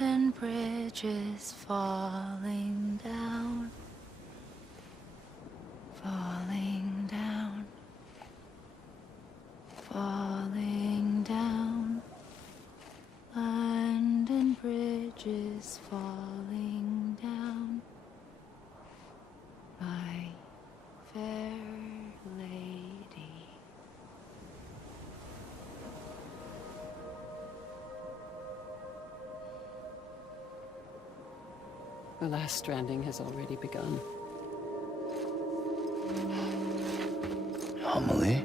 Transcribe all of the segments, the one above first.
And bridges falling down, falling down, falling down. London bridges falling down, my fair lady. The last stranding has already begun. Amelie?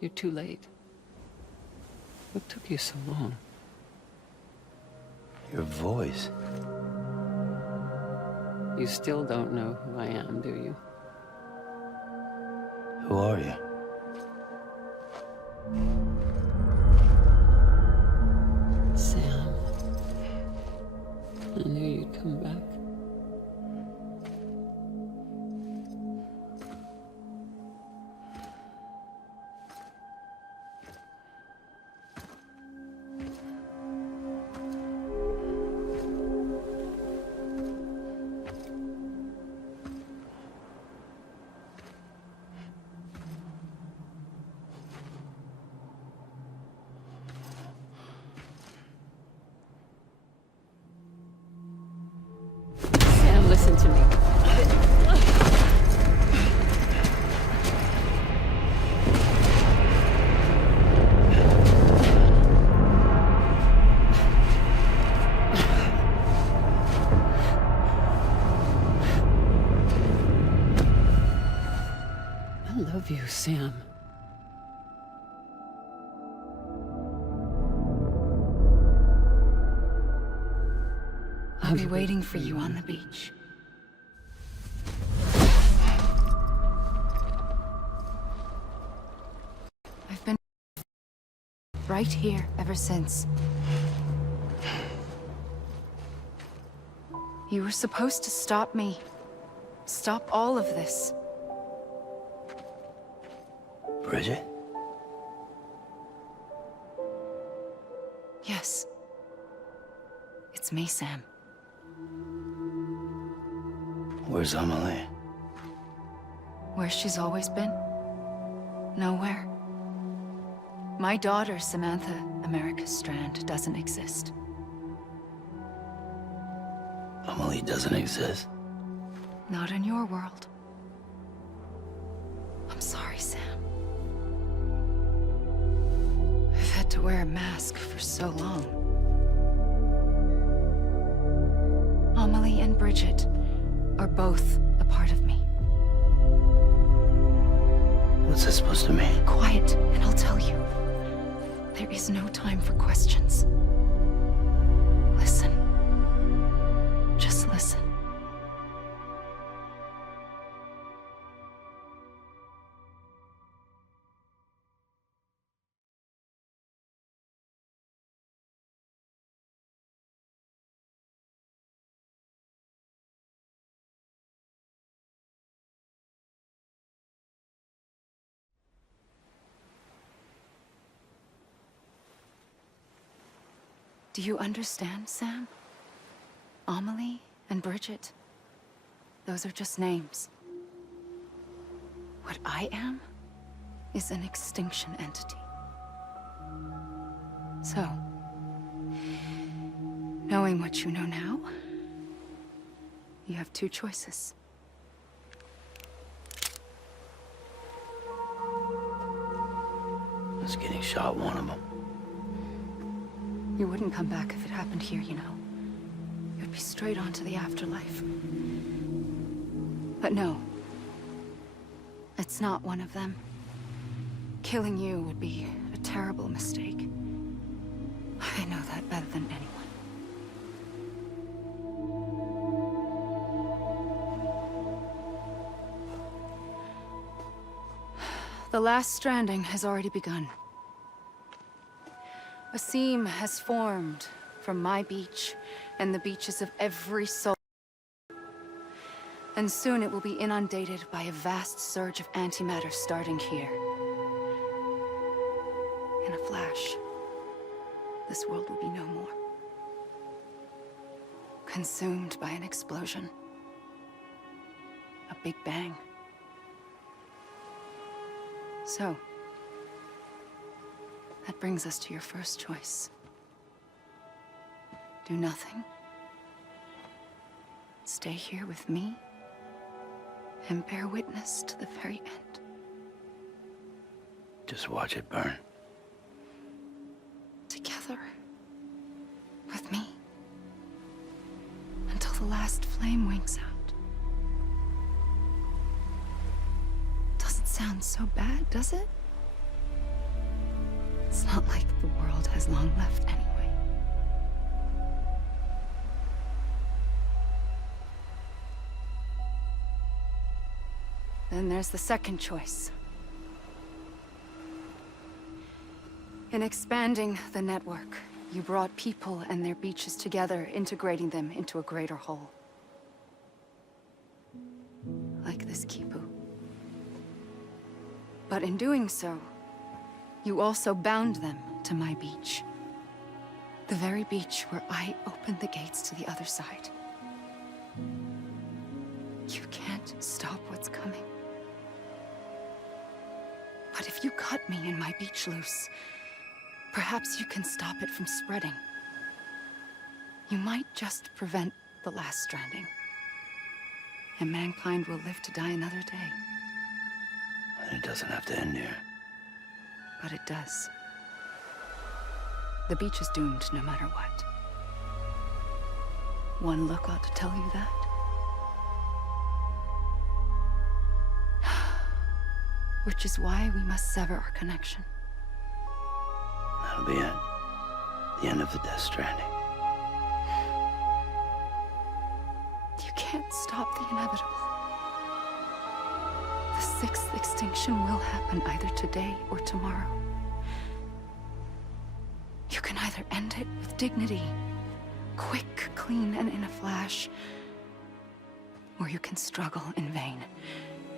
You're too late. What took you so long? Your voice. You still don't know who I am, do you? Who are you? Sam. I knew you'd come back. Sam, listen to me. I love you, Sam. I'll be waiting for you on the beach. I've been right here ever since. You were supposed to stop me. Stop all of this. Bridget? Yes. It's me, Sam. Where's Amelie? Where she's always been? Nowhere. My daughter, Samantha America Strand, doesn't exist. Amelie doesn't exist. Not in your world. I'm sorry, Sam. I've had to wear a mask for so long. Amelie and Bridget are both a part of me. What's that supposed to mean? Quiet, and I'll tell you. There is no time for questions. Listen. Just listen. Do you understand, Sam? Amelie and Bridget, those are just names. What I am is an extinction entity. So, knowing what you know now, you have two choices. Was getting shot one of them. You wouldn't come back if it happened here, you know. You'd be straight on to the afterlife. But no. It's not one of them. Killing you would be a terrible mistake. I know that better than anyone. The last stranding has already begun. A seam has formed from my beach and the beaches of every soul. And soon it will be inundated by a vast surge of antimatter starting here. In a flash, this world will be no more. Consumed by an explosion. A big bang. So, that brings us to your first choice. Do nothing. Stay here with me and bear witness to the very end. Just watch it burn. Together. With me. Until the last flame winks out. Doesn't sound so bad, does it? It's not like the world has long left anyway. Then there's the second choice. In expanding the network, you brought people and their beaches together, integrating them into a greater whole. Like this Kipu. But in doing so, you also bound them to my beach. The very beach where I opened the gates to the other side. You can't stop what's coming. But if you cut me and my beach loose, perhaps you can stop it from spreading. You might just prevent the last stranding. And mankind will live to die another day. And it doesn't have to end here. But it does. The beach is doomed no matter what. One look ought to tell you that. Which is why we must sever our connection. That'll be it. The end of the Death Stranding. You can't stop the inevitable. The sixth extinction will happen either today or tomorrow. You can either end it with dignity, quick, clean, and in a flash, or you can struggle in vain,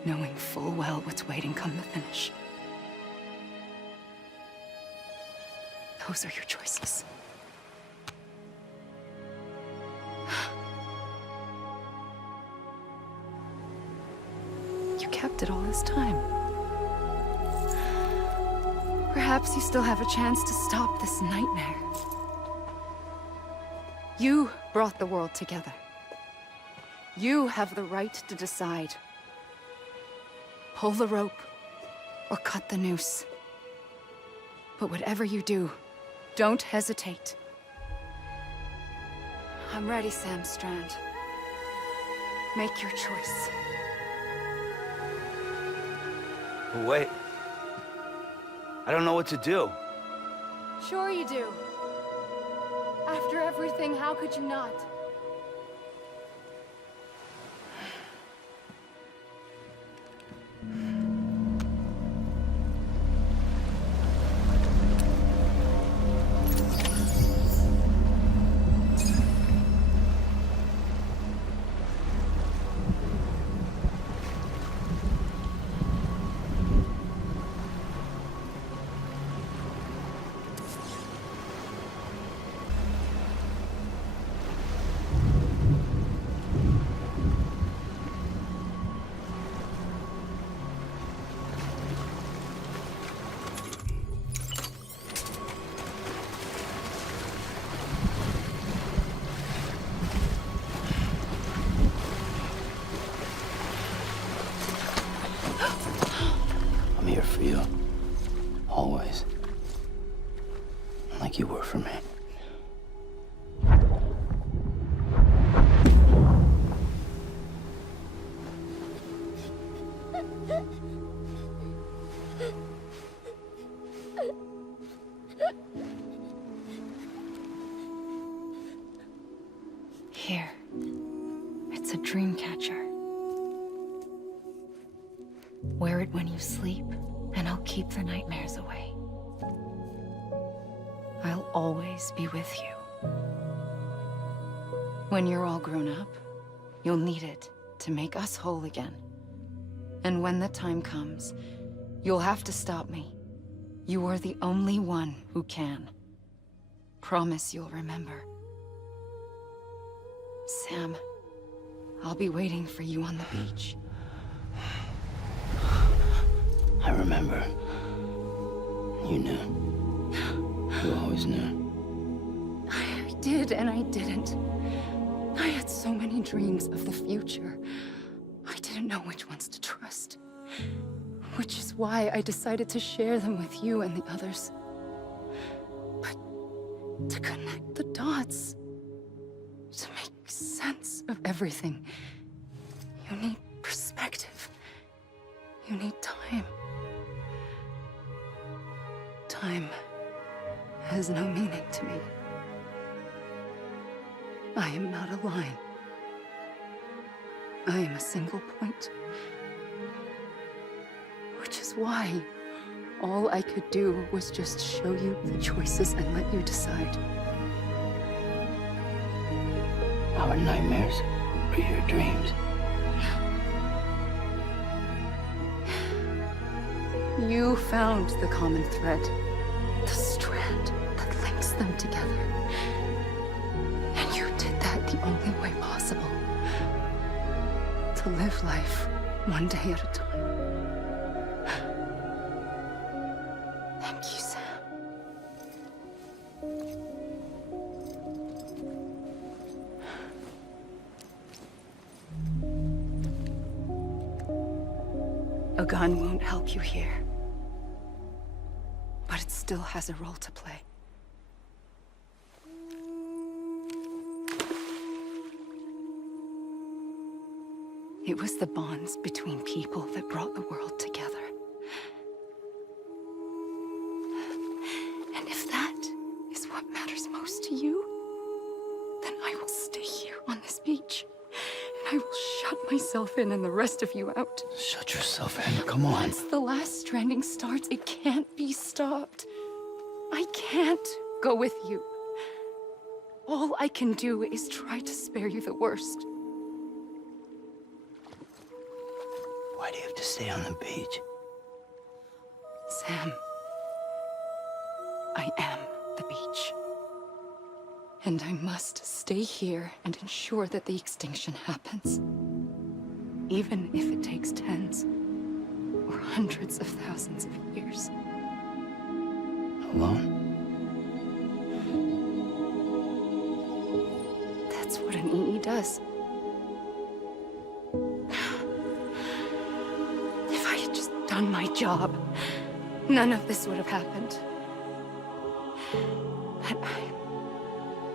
knowing full well what's waiting come the finish. Those are your choices. You kept it all this time. Perhaps you still have a chance to stop this nightmare. You brought the world together. You have the right to decide. Pull the rope or cut the noose. But whatever you do, don't hesitate. I'm ready, Sam Strand. Make your choice. Wait. I don't know what to do. Sure you do. After everything, how could you not? here for you. Always. Like you were for me. Here. It's a dream catcher. Wear it when you sleep, and I'll keep the nightmares away. I'll always be with you. When you're all grown up, you'll need it to make us whole again. And when the time comes, you'll have to stop me. You are the only one who can. Promise you'll remember. Sam, I'll be waiting for you on the beach. I remember. You knew. You always knew. I did and I didn't. I had so many dreams of the future. I didn't know which ones to trust. Which is why I decided to share them with you and the others. But to connect the dots, to make sense of everything, you need perspective. You need time. Time has no meaning to me. I am not a line. I am a single point. Which is why all I could do was just show you the choices and let you decide. Our nightmares are your dreams. You found the common thread, the strand that links them together. And you did that the only way possible. To live life one day at a time. Thank you, Sam. A gun won't help you here. But it still has a role to play. It was the bonds between people that brought the world together. And if that is what matters most to you, then I will stay here on this beach. And I will shut myself in and the rest of you out. Shut yourself in. Come on. Once the last stranding starts, it can't be stopped. I can't go with you. All I can do is try to spare you the worst. Why do you have to stay on the beach? Sam, I am the beach. And I must stay here and ensure that the extinction happens. Even if it takes tens or hundreds of thousands of years. Alone? That's what an EE does. If I had just done my job, none of this would have happened. But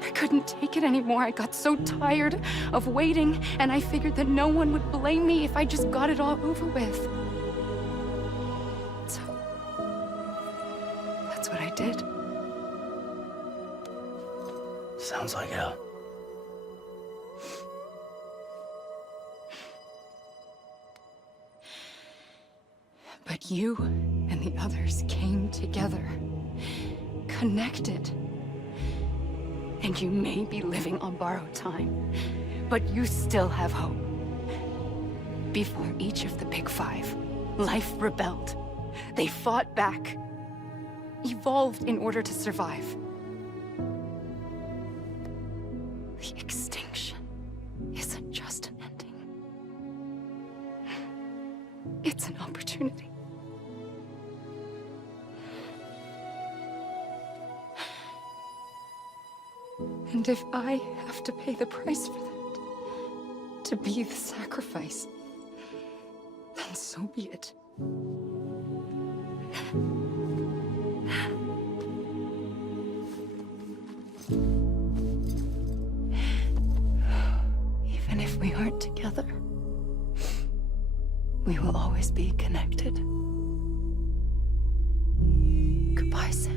I couldn't take it anymore. I got so tired of waiting, and I figured that no one would blame me if I just got it all over with. So, that's what I did. Sounds like hell. But you and the others came together, connected. And you may be living on borrowed time, but you still have hope. Before each of the Big Five, life rebelled. They fought back, evolved in order to survive. The extinction isn't just an ending. It's an opportunity. And if I have to pay the price for that, to be the sacrifice, then so be it. Even if we aren't together, we will always be connected. Goodbye, Sam.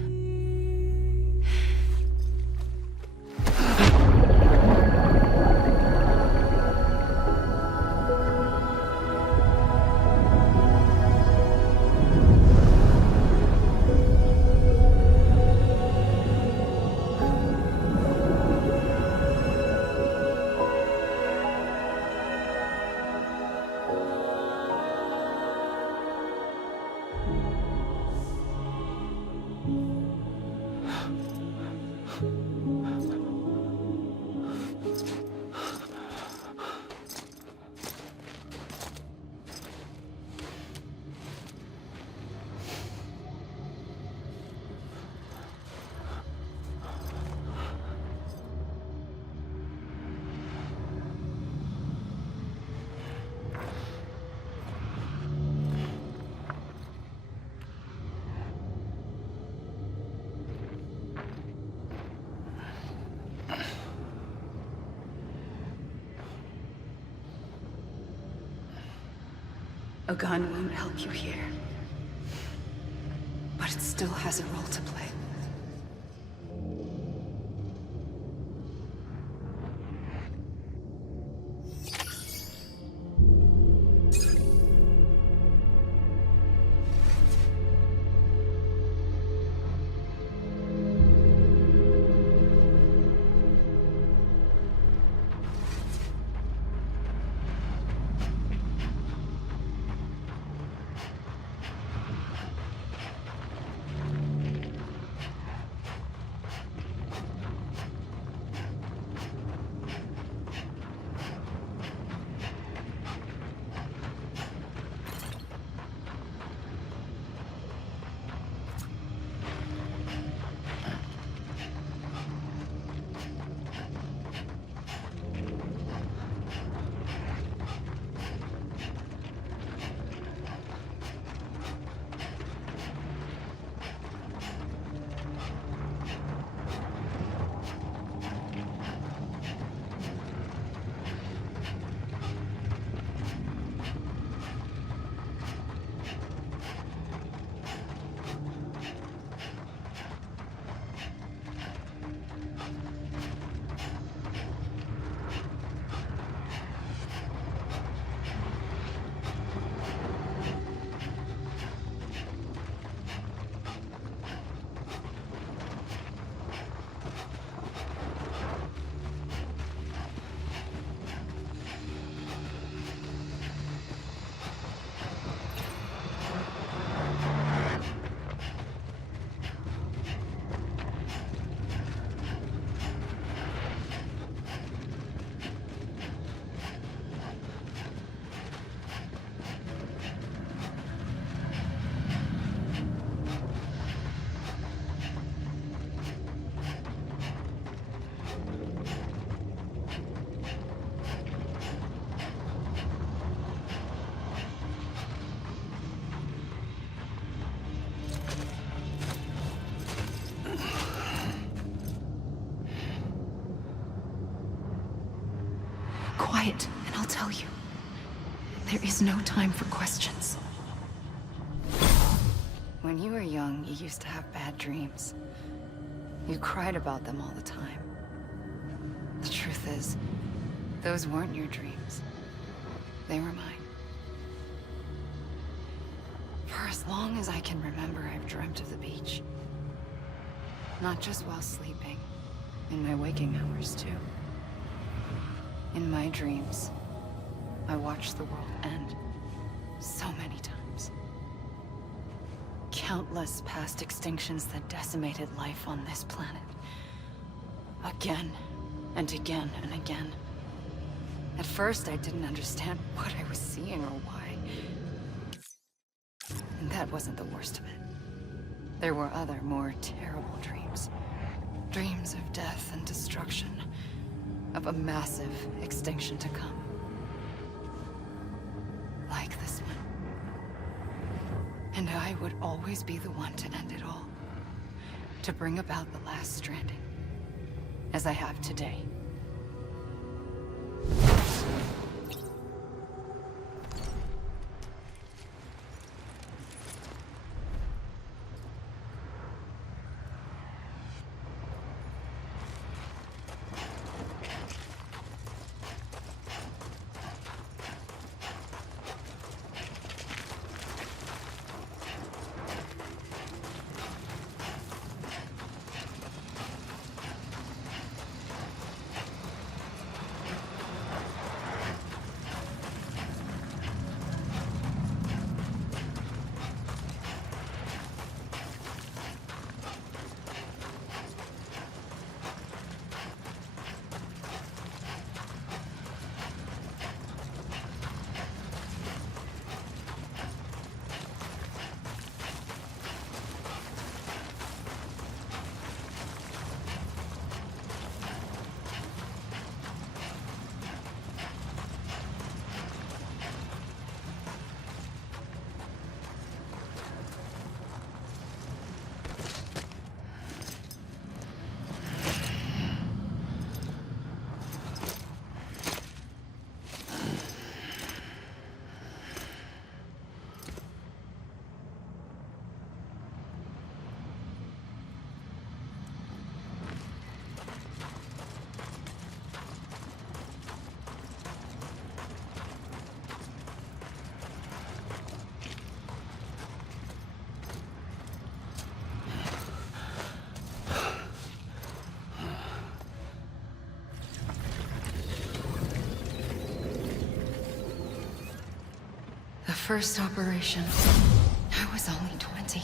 A gun won't help you here, but it still has a role to play. Quiet, and I'll tell you. There is no time for questions. When you were young, you used to have bad dreams. You cried about them all the time. The truth is, those weren't your dreams. They were mine. For as long as I can remember, I've dreamt of the beach. Not just while sleeping, in my waking hours too. In my dreams, I watched the world end so many times. Countless past extinctions that decimated life on this planet. Again, and again, and again. At first, I didn't understand what I was seeing or why. And that wasn't the worst of it. There were other, more terrible dreams. Dreams of death and destruction. Of a massive extinction to come. Like this one. And I I would always be the one to end it all. To bring about the last stranding. As I have today. The first operation, I was only 20.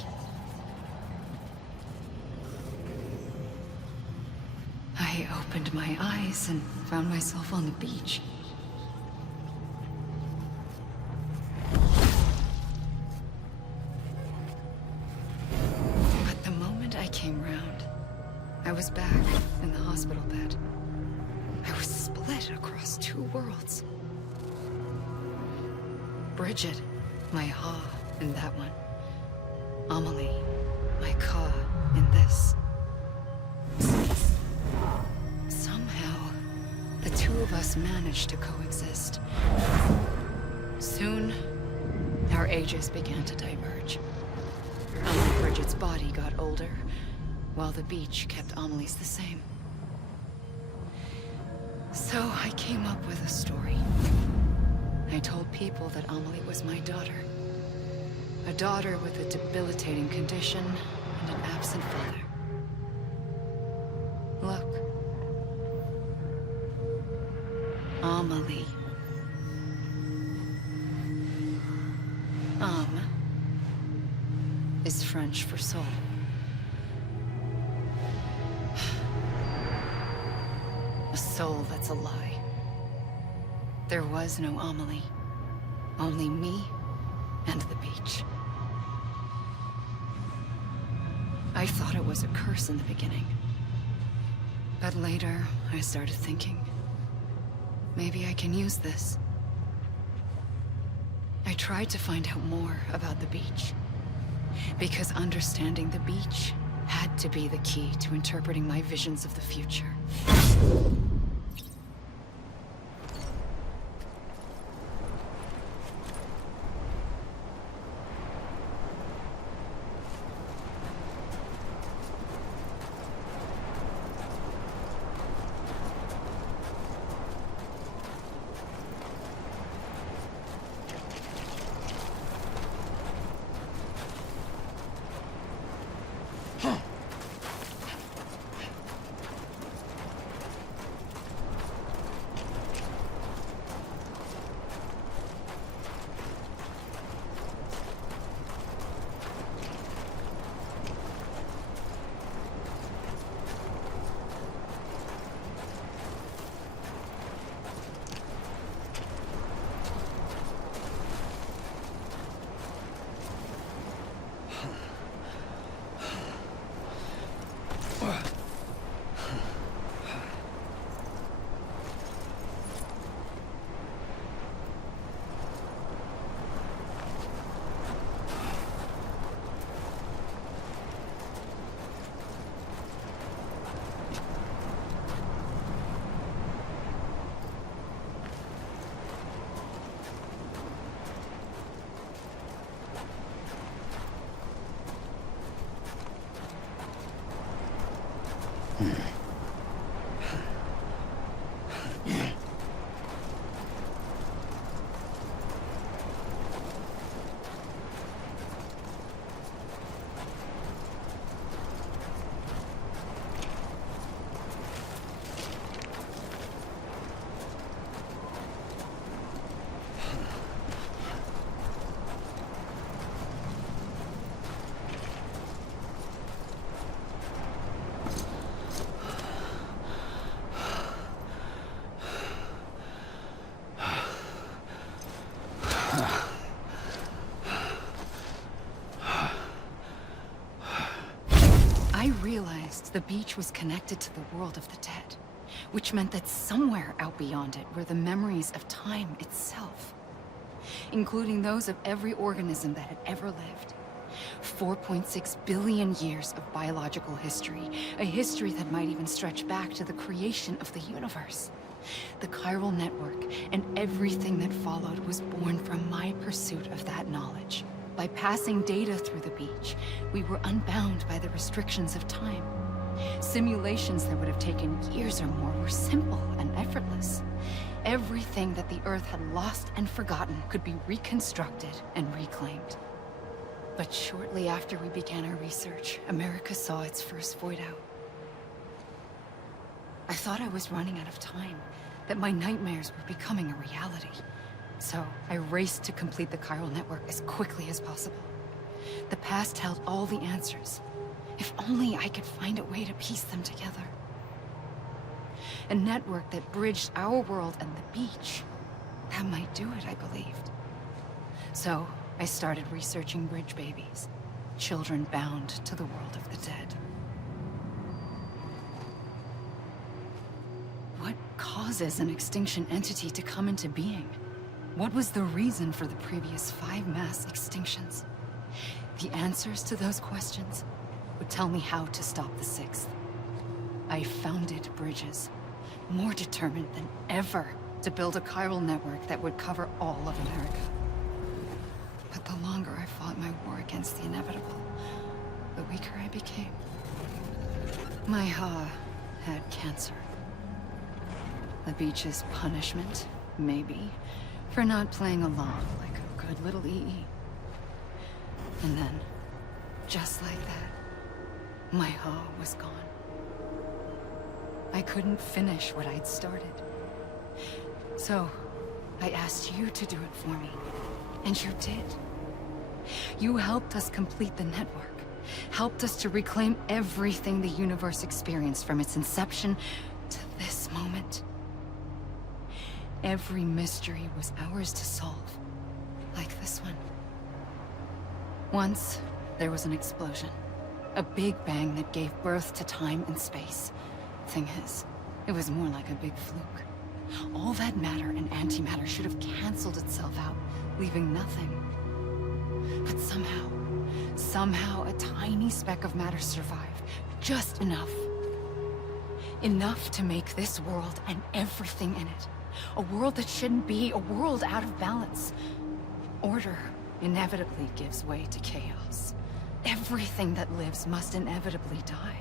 I opened my eyes and found myself on the beach. But the moment I came round, I was back in the hospital bed. I was split across two worlds. Bridget, my Ha in that one. Amelie, my Ka in this. Somehow, the two of us managed to coexist. Soon, our ages began to diverge. Bridget's body got older, while the beach kept Amelie's the same. So I came up with a story. I told people that Amelie was my daughter. A daughter with a debilitating condition and an absent father. Look. Amelie. Âme is French for soul. A soul that's a lie. There was no Amelie. Only me and the beach. I thought it was a curse in the beginning. But later, I started thinking, maybe I can use this. I tried to find out more about the beach. Because understanding the beach had to be the key to interpreting my visions of the future. I realized the beach was connected to the world of the dead, which meant that somewhere out beyond it were the memories of time itself, including those of every organism that had ever lived. 4.6 billion years of biological history, a history that might even stretch back to the creation of the universe. The chiral network and everything that followed was born from my pursuit of that knowledge. By passing data through the beach, we were unbound by the restrictions of time. Simulations that would have taken years or more were simple and effortless. Everything that the Earth had lost and forgotten could be reconstructed and reclaimed. But shortly after we began our research, America saw its first void out. I thought I was running out of time, that my nightmares were becoming a reality. So I raced to complete the chiral network as quickly as possible. The past held all the answers. If only I could find a way to piece them together. A network that bridged our world and the beach. That might do it, I believed. So I started researching bridge babies, children bound to the world of the dead. What causes an extinction entity to come into being? What was the reason for the previous 5 mass extinctions? The answers to those questions would tell me how to stop the 6th. I founded bridges, more determined than ever to build a chiral network that would cover all of America. But the longer I fought my war against the inevitable, the weaker I became. My Ha had cancer. The beach's punishment, maybe, for not playing along like a good little EE. And then, just like that, my Ha was gone. I couldn't finish what I'd started. So, I asked you to do it for me, and you did. You helped us complete the network, helped us to reclaim everything the universe experienced from its inception to this moment. Every mystery was ours to solve, like this one. Once, there was an explosion. A big bang that gave birth to time and space. Thing is, it was more like a big fluke. All that matter and antimatter should have canceled itself out, leaving nothing. But somehow a tiny speck of matter survived. Just enough. Enough to make this world and everything in it. A world that shouldn't be, a world out of balance. Order inevitably gives way to chaos. Everything that lives must inevitably die.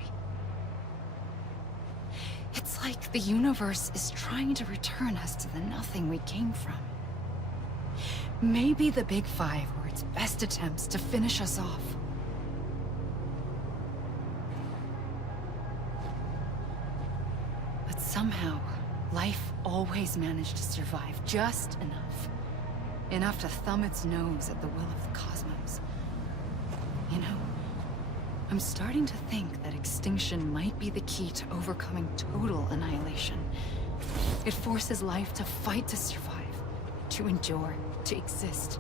It's like the universe is trying to return us to the nothing we came from. Maybe the Big Five were its best attempts to finish us off. But somehow, life always managed to survive just enough. Enough to thumb its nose at the will of the cosmos. You know, I'm starting to think that extinction might be the key to overcoming total annihilation. It forces life to fight to survive, to endure, to exist.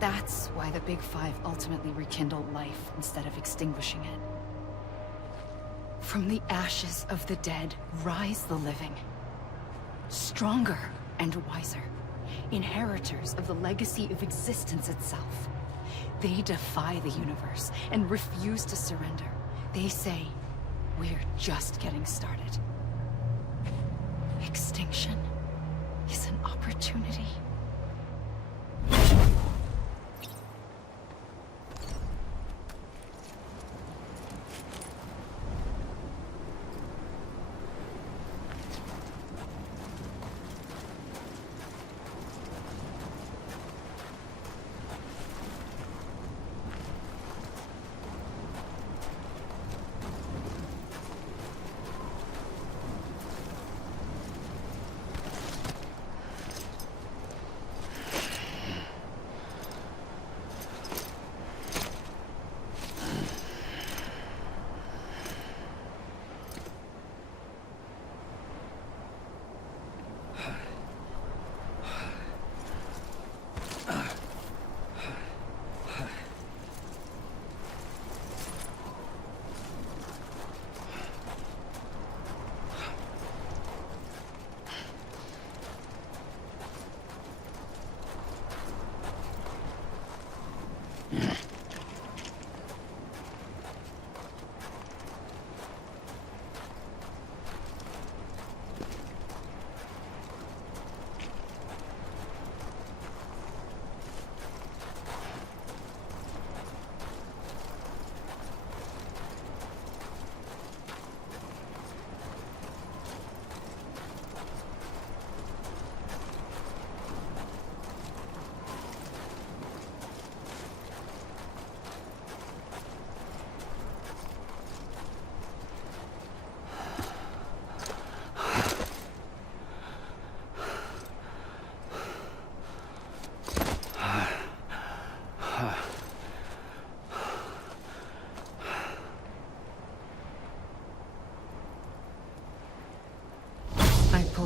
That's why the Big Five ultimately rekindled life instead of extinguishing it. From the ashes of the dead rise the living. Stronger and wiser. Inheritors of the legacy of existence itself. They defy the universe and refuse to surrender. They say, we're just getting started. Extinction is an opportunity.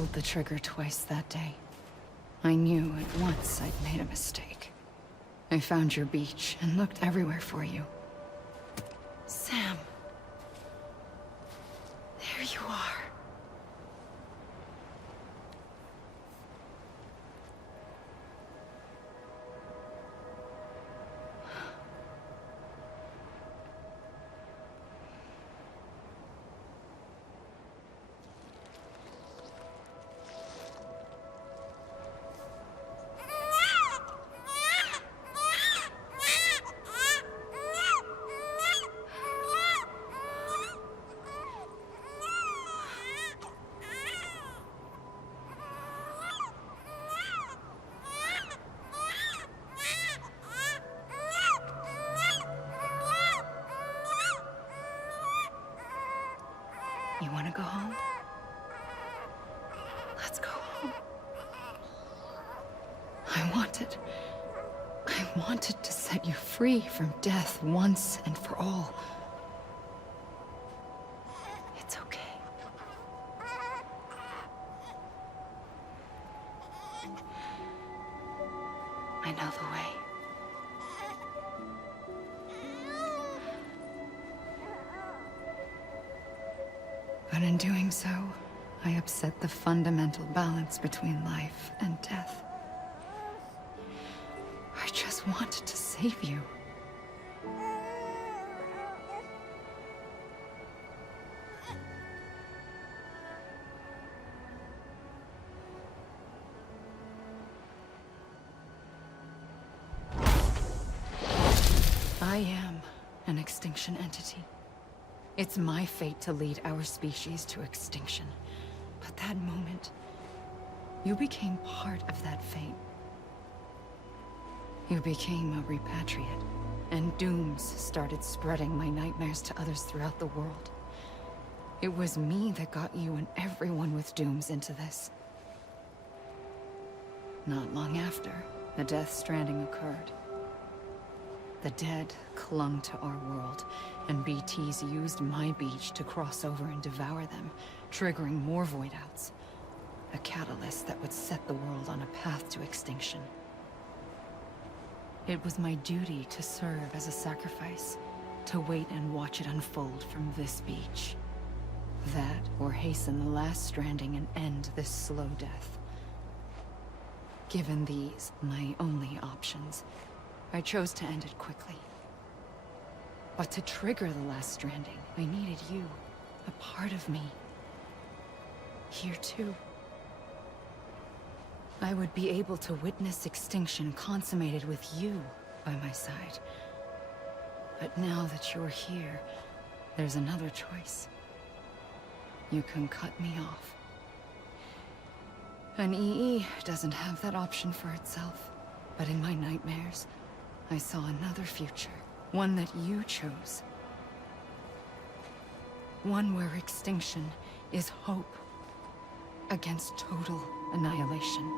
pulled the trigger twice that day. I knew at once I'd made a mistake. I found your beach and looked everywhere for you. Sam. There you are. You want to go home? Let's go home. I wanted to set you free from death once and for all. It's okay. I know the way. But in doing so, I upset the fundamental balance between life and death. I just wanted to save you. I am an extinction entity. It's my fate to lead our species to extinction. But that moment, you became part of that fate. You became a repatriate, and dooms started spreading my nightmares to others throughout the world. It was me that got you and everyone with dooms into this. Not long after, the Death Stranding occurred. The dead clung to our world, and BTs used my beach to cross over and devour them, triggering more void outs. A catalyst that would set the world on a path to extinction. It was my duty to serve as a sacrifice, to wait and watch it unfold from this beach. That, or hasten the last stranding and end this slow death. Given these, my only options, I chose to end it quickly. But to trigger the last stranding, I needed you, a part of me. Here too. I would be able to witness extinction consummated with you by my side. But now that you're here, there's another choice. You can cut me off. An EE doesn't have that option for itself. But in my nightmares, I saw another future. One that you chose. One where extinction is hope against total annihilation.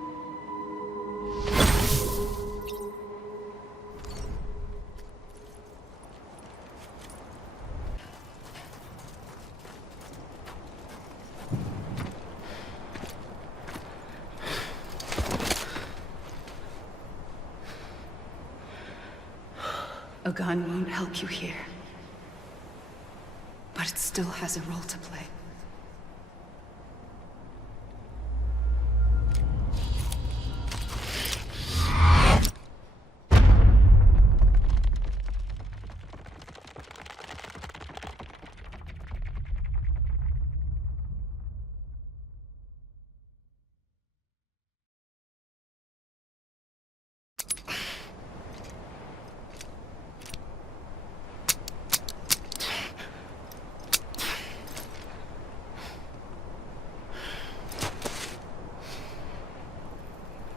A gun won't help you here. But it still has a role to play.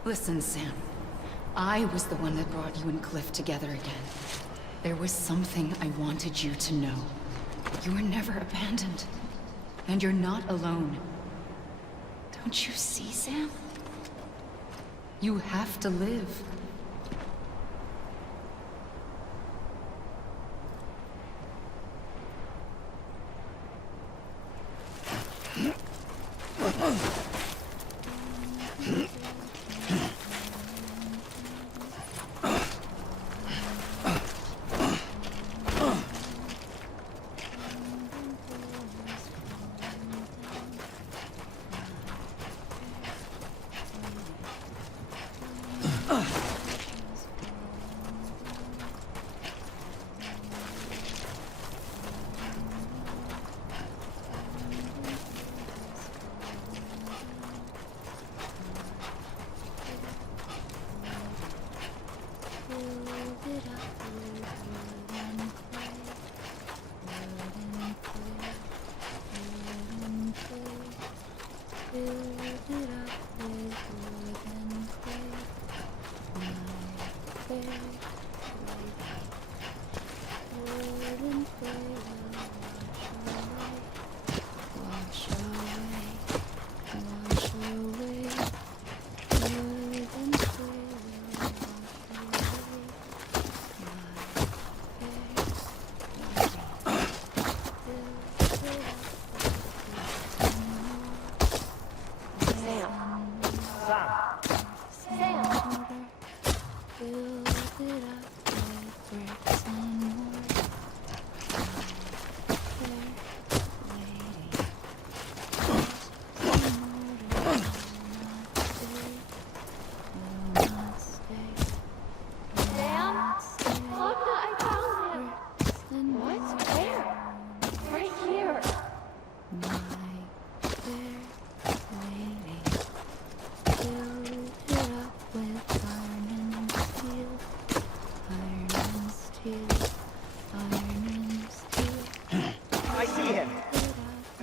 Listen, Sam. I was the one that brought you and Cliff together again. There was something I wanted you to know. You were never abandoned. And you're not alone. Don't you see, Sam? You have to live. I see him.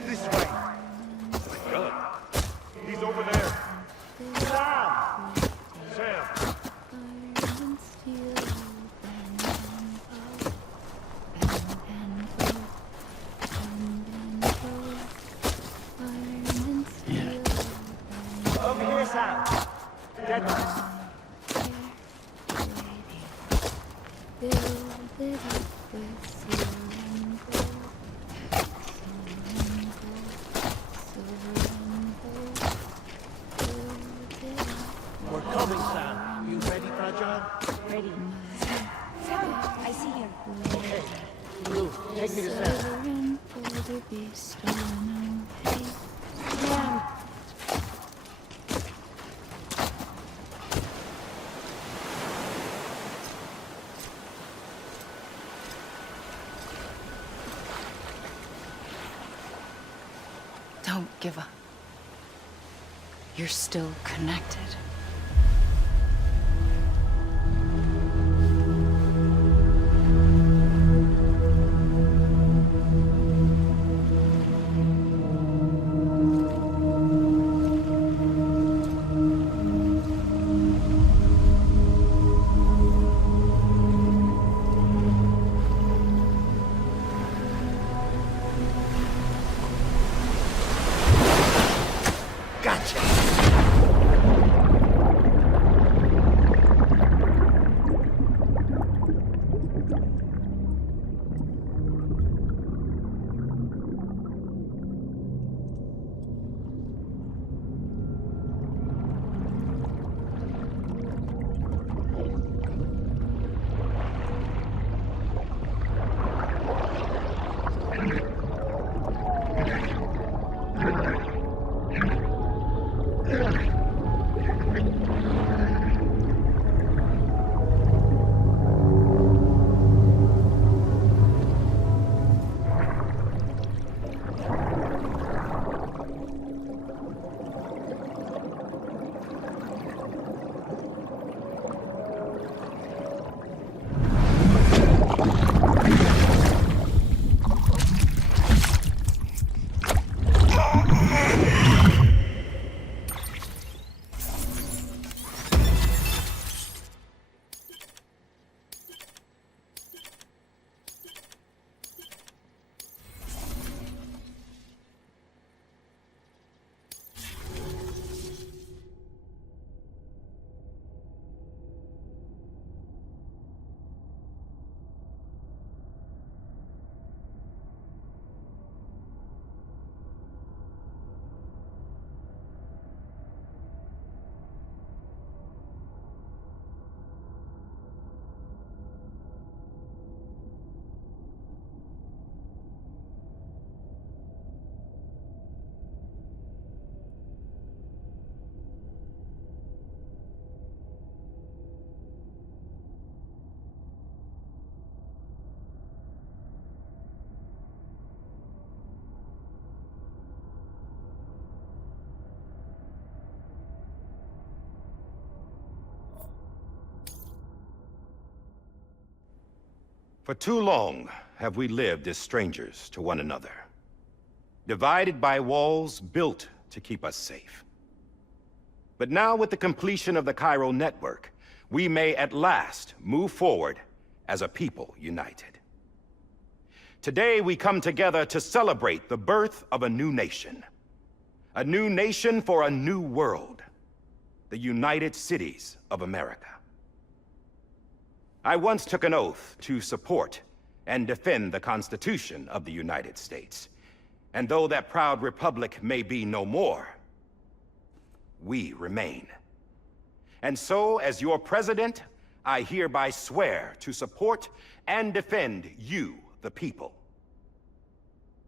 This way. Good. He's over there. Sam! Sam! Over here, Sam. Dead one. We're coming, Sam. You ready, Fragile? Ready. Sam, I see him. Okay. Blue, take me to Sam. Sam. Don't give up. You're still connected. Gotcha. For too long have we lived as strangers to one another. Divided by walls built to keep us safe. But now, with the completion of the Chiral network, we may at last move forward as a people united. Today, we come together to celebrate the birth of a new nation. A new nation for a new world. The United Cities of America. I once took an oath to support and defend the Constitution of the United States. And though that proud republic may be no more, we remain. And so, as your president, I hereby swear to support and defend you, the people.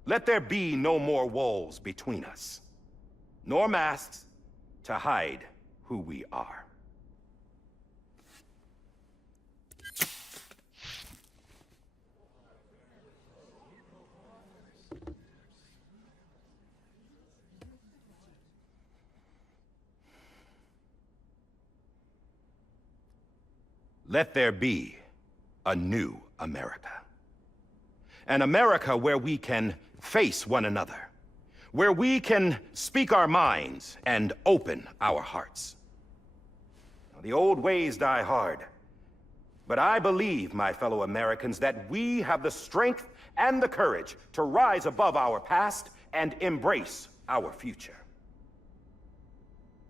Let there be no more walls between us, nor masks to hide who we are. Let there be a new America. An America where we can face one another, where we can speak our minds and open our hearts. Now, the old ways die hard, but I believe, my fellow Americans, that we have the strength and the courage to rise above our past and embrace our future.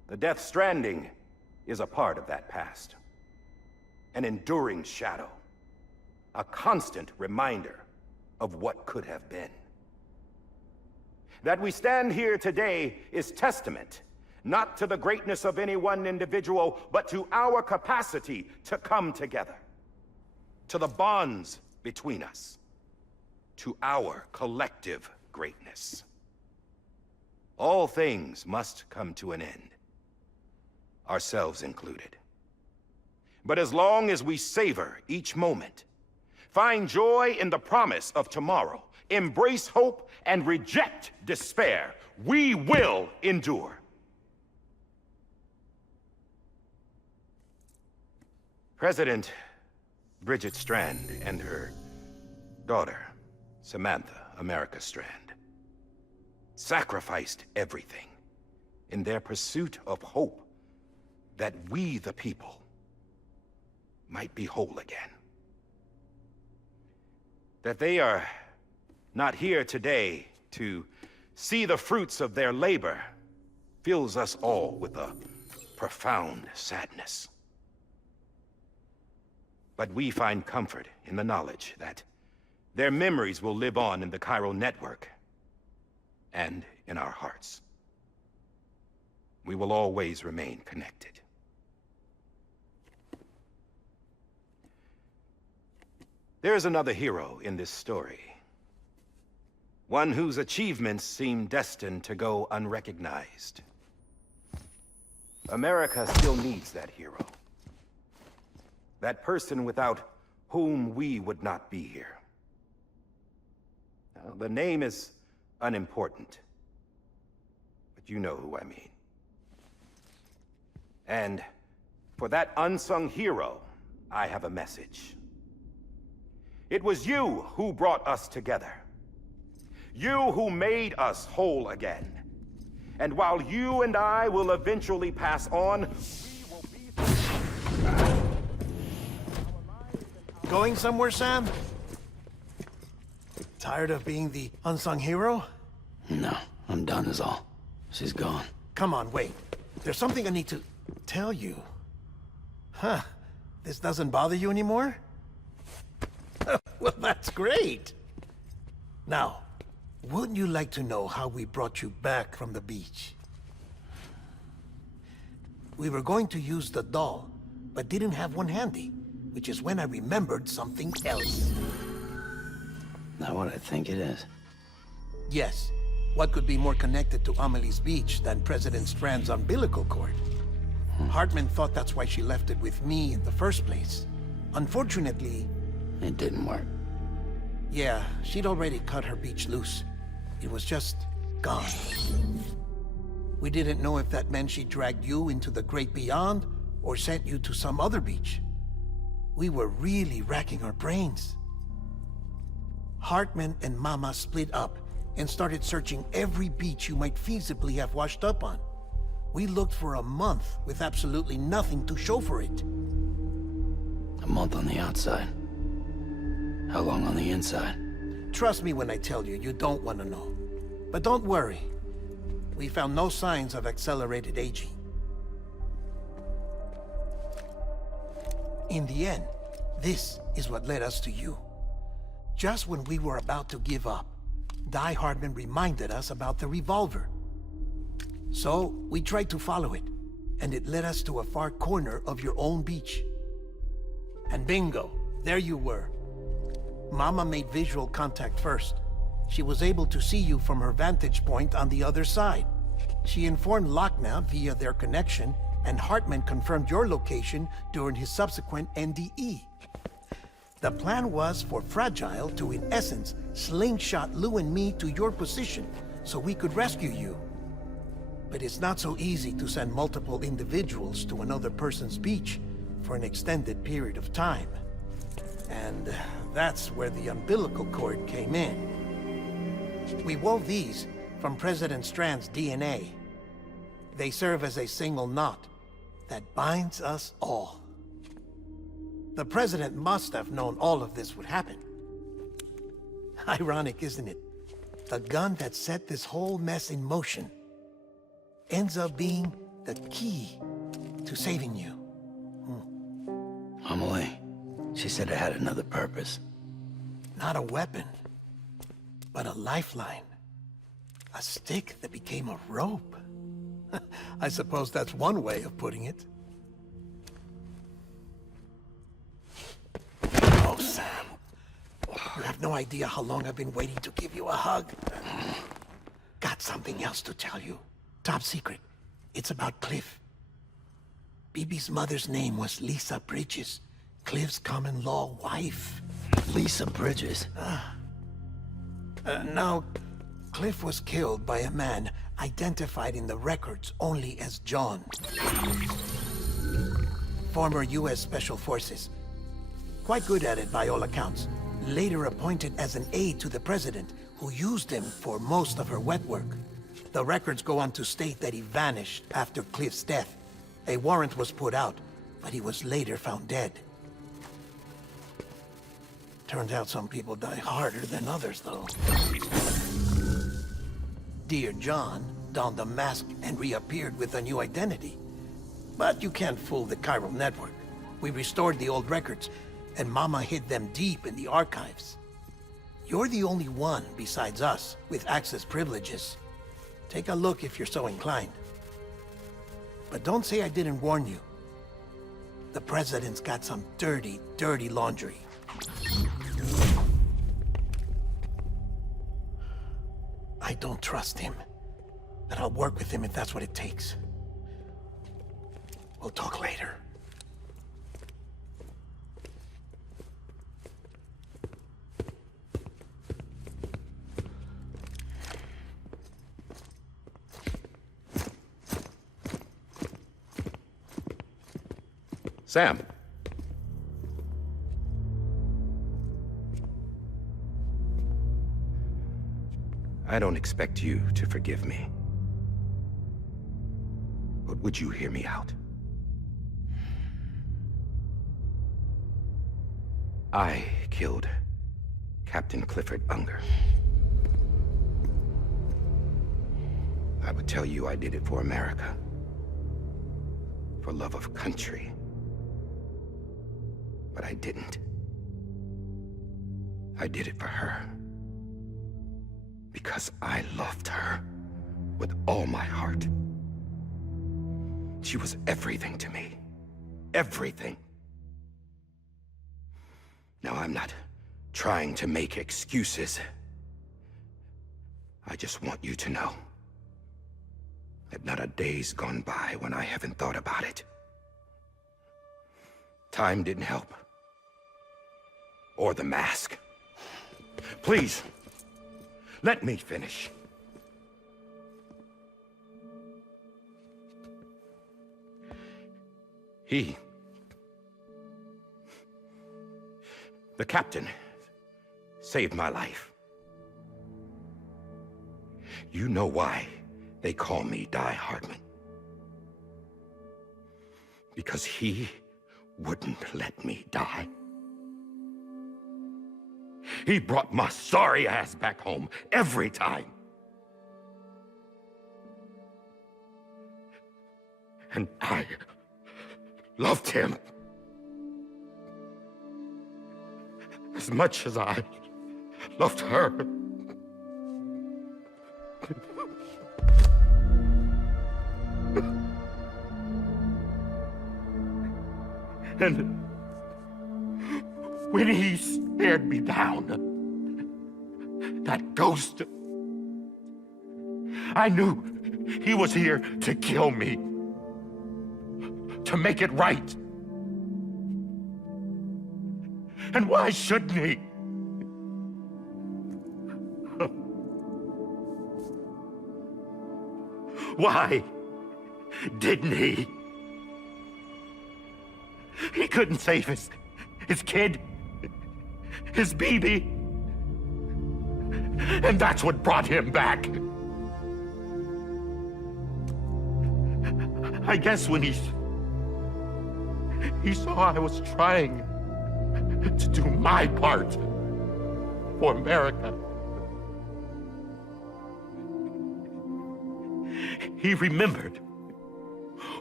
The Death Stranding is a part of that past. An enduring shadow, a constant reminder of what could have been. That we stand here today is testament, not to the greatness of any one individual, but to our capacity to come together, to the bonds between us, to our collective greatness. All things must come to an end, ourselves included. But as long as we savor each moment, find joy in the promise of tomorrow, embrace hope, and reject despair, we will endure. President Bridget Strand and her daughter, Samantha America Strand, sacrificed everything in their pursuit of hope that we, the people, might be whole again. That they are not here today to see the fruits of their labor fills us all with a profound sadness. But we find comfort in the knowledge that their memories will live on in the Chiral network and in our hearts. We will always remain connected. There is another hero in this story. One whose achievements seem destined to go unrecognized. America still needs that hero. That person without whom we would not be here. Now, the name is unimportant, but you know who I mean. And for that unsung hero, I have a message. It was you who brought us together. You who made us whole again. And while you and I will eventually pass on, we will be... Going somewhere, Sam? Tired of being the unsung hero? No, I'm done is all. She's gone. Come on, wait. There's something I need to tell you. Huh. This doesn't bother you anymore? Well, that's great. Now, wouldn't you like to know how we brought you back from the beach? We were going to use the doll, but didn't have one handy, which is when I remembered something else. Not what I think it is. Yes. What could be more connected to Amelie's beach than President Strand's umbilical cord? Hartman thought that's why she left it with me in the first place. Unfortunately... It didn't work. Yeah, she'd already cut her beach loose. It was just gone. We didn't know if that meant she dragged you into the great beyond, or sent you to some other beach. We were really racking our brains. Hartman and Mama split up, and started searching every beach you might feasibly have washed up on. We looked for a month with absolutely nothing to show for it. A month on the outside. How long on the inside? Trust me when I tell you, you don't want to know. But don't worry. We found no signs of accelerated aging. In the end, this is what led us to you. Just when we were about to give up, Die Hardman reminded us about the revolver. So, we tried to follow it, and it led us to a far corner of your own beach. And bingo, there you were. Mama made visual contact first. She was able to see you from her vantage point on the other side. She informed Lochner via their connection, and Hartman confirmed your location during his subsequent NDE. The plan was for Fragile to, in essence, slingshot Lou and me to your position so we could rescue you. But it's not so easy to send multiple individuals to another person's beach for an extended period of time. And that's where the umbilical cord came in. We wove these from President Strand's DNA. They serve as a single knot that binds us all. The President must have known all of this would happen. Ironic, isn't it? The gun that set this whole mess in motion ends up being the key to saving you. Amelie, she said it had another purpose. Not a weapon, but a lifeline. A stick that became a rope. I suppose that's one way of putting it. Oh, Sam. You have no idea how long I've been waiting to give you a hug. Got something else to tell you. Top secret. It's about Cliff. Bibi's mother's name was Lisa Bridges, Cliff's common-law wife. Lisa Bridges? Now, Cliff was killed by a man identified in the records only as John. Former U.S. Special Forces. Quite good at it by all accounts. Later appointed as an aide to the president, who used him for most of her wet work. The records go on to state that he vanished after Cliff's death. A warrant was put out, but he was later found dead. Turns out some people die harder than others, though. Dear John donned a mask and reappeared with a new identity. But you can't fool the chiral network. We restored the old records, and Mama hid them deep in the archives. You're the only one, besides us, with access privileges. Take a look if you're so inclined. But don't say I didn't warn you. The President's got some dirty, dirty laundry. I don't trust him, but I'll work with him if that's what it takes. We'll talk later. Sam. I don't expect you to forgive me. But would you hear me out? I killed Captain Clifford Unger. I would tell you I did it for America. For love of country. But I didn't. I did it for her. Because I loved her with all my heart. She was everything to me. Everything. Now, I'm not trying to make excuses. I just want you to know that not a day's gone by when I haven't thought about it. Time didn't help. Or the mask. Please, let me finish. The captain saved my life. You know why they call me Die Hardman? Because he wouldn't let me die. He brought my sorry ass back home every time. And I loved him as much as I loved her. And when he stared me down, that ghost, I knew he was here to kill me, to make it right. And why shouldn't he? Why didn't he? He couldn't save his kid, his baby. And that's what brought him back. I guess when he saw I was trying to do my part for America, he remembered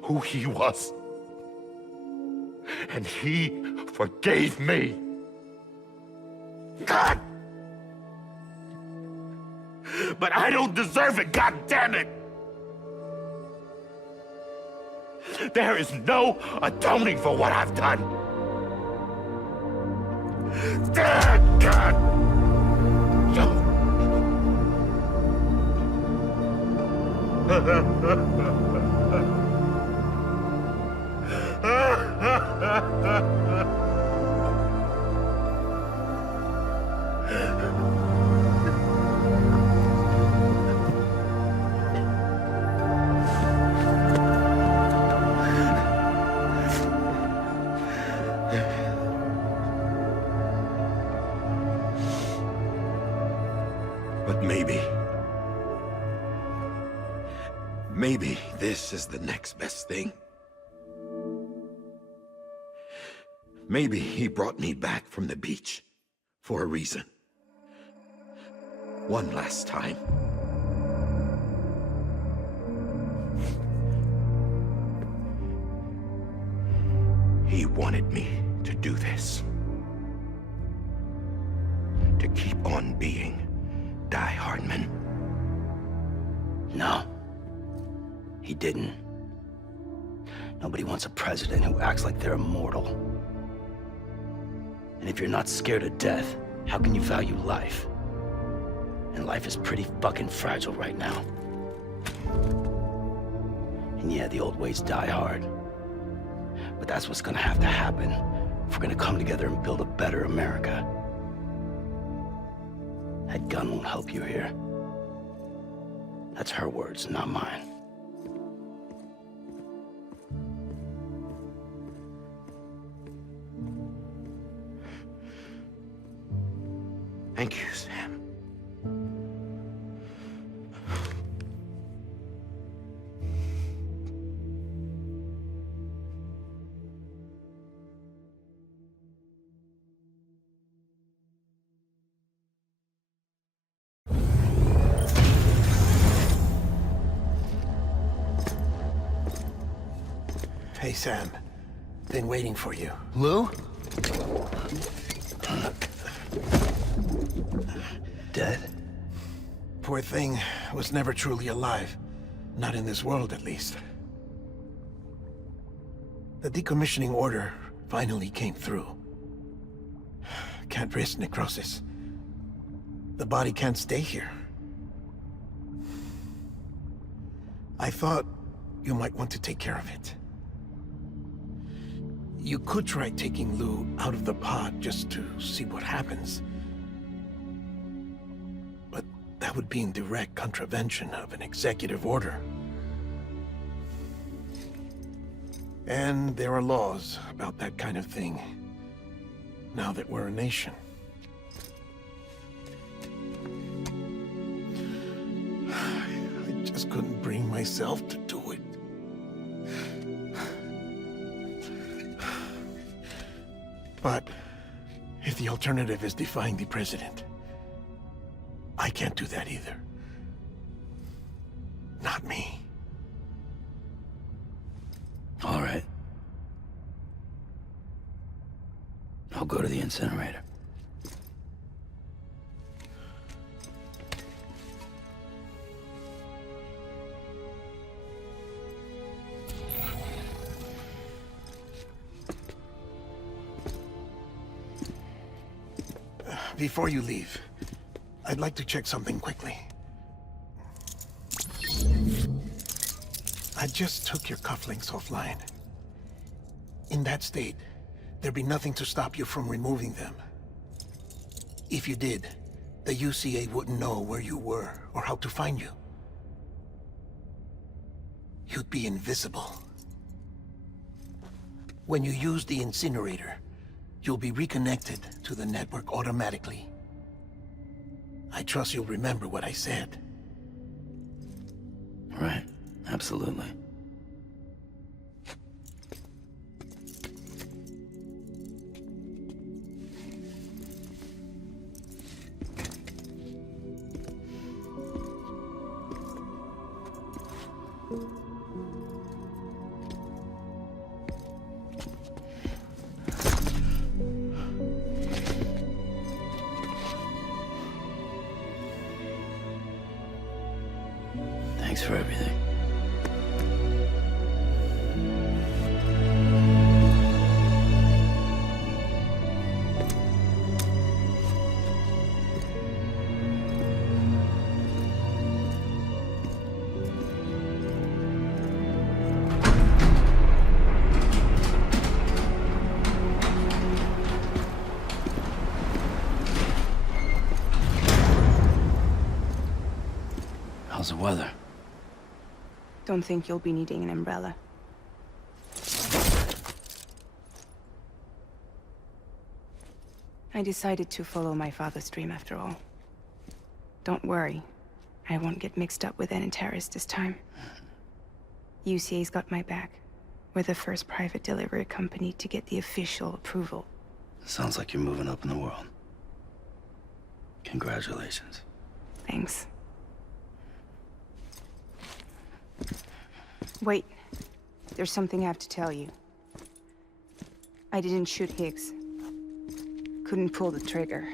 who he was. And he forgave me. God! But I don't deserve it, God damn it! There is no atoning for what I've done. God! But maybe this is the next best thing. Maybe he brought me back from the beach for a reason. One last time. He wanted me to do this. To keep on being Die Hardman. No. He didn't. Nobody wants a president who acts like they're immortal. And if you're not scared of death, how can you value life? And life is pretty fucking fragile right now. And yeah, the old ways die hard. But that's what's gonna have to happen if we're gonna come together and build a better America. That gun won't help you here. That's her words, not mine. Thank you, Sam. Hey, Sam. Been waiting for you. Lou? Dead? Poor thing was never truly alive. Not in this world, at least. The decommissioning order finally came through. Can't risk necrosis. The body can't stay here. I thought you might want to take care of it. You could try taking Lou out of the pod just to see what happens. But that would be in direct contravention of an executive order. And there are laws about that kind of thing, now that we're a nation. just couldn't bring myself to do it. But if the alternative is defying the president, I can't do that either. Not me. All right. I'll go to the incinerator. Before you leave, I'd like to check something quickly. I just took your cufflinks offline. In that state, there'd be nothing to stop you from removing them. If you did, the UCA wouldn't know where you were or how to find you. You'd be invisible. When you use the incinerator, you'll be reconnected to the network automatically. I trust you'll remember what I said. Right. Absolutely. Thanks for everything. How's the weather? Don't think you'll be needing an umbrella. I decided to follow my father's dream after all. Don't worry. I won't get mixed up with any terrorists this time. UCA's got my back. We're the first private delivery company to get the official approval. Sounds like you're moving up in the world. Congratulations. Thanks. Wait. There's something I have to tell you. I didn't shoot Higgs. Couldn't pull the trigger.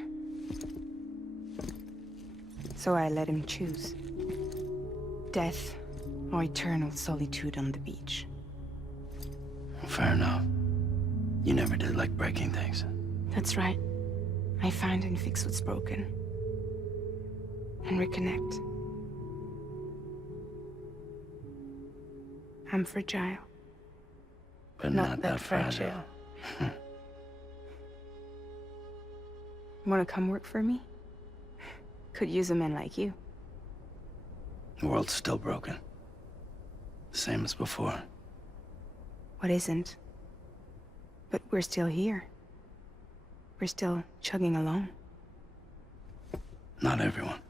So I let him choose. Death or eternal solitude on the beach. Fair enough. You never did like breaking things. That's right. I find and fix what's broken. And reconnect. I'm fragile. But not that fragile. Wanna come work for me? Could use a man like you. The world's still broken. Same as before. What isn't? But we're still here. We're still chugging along. Not everyone.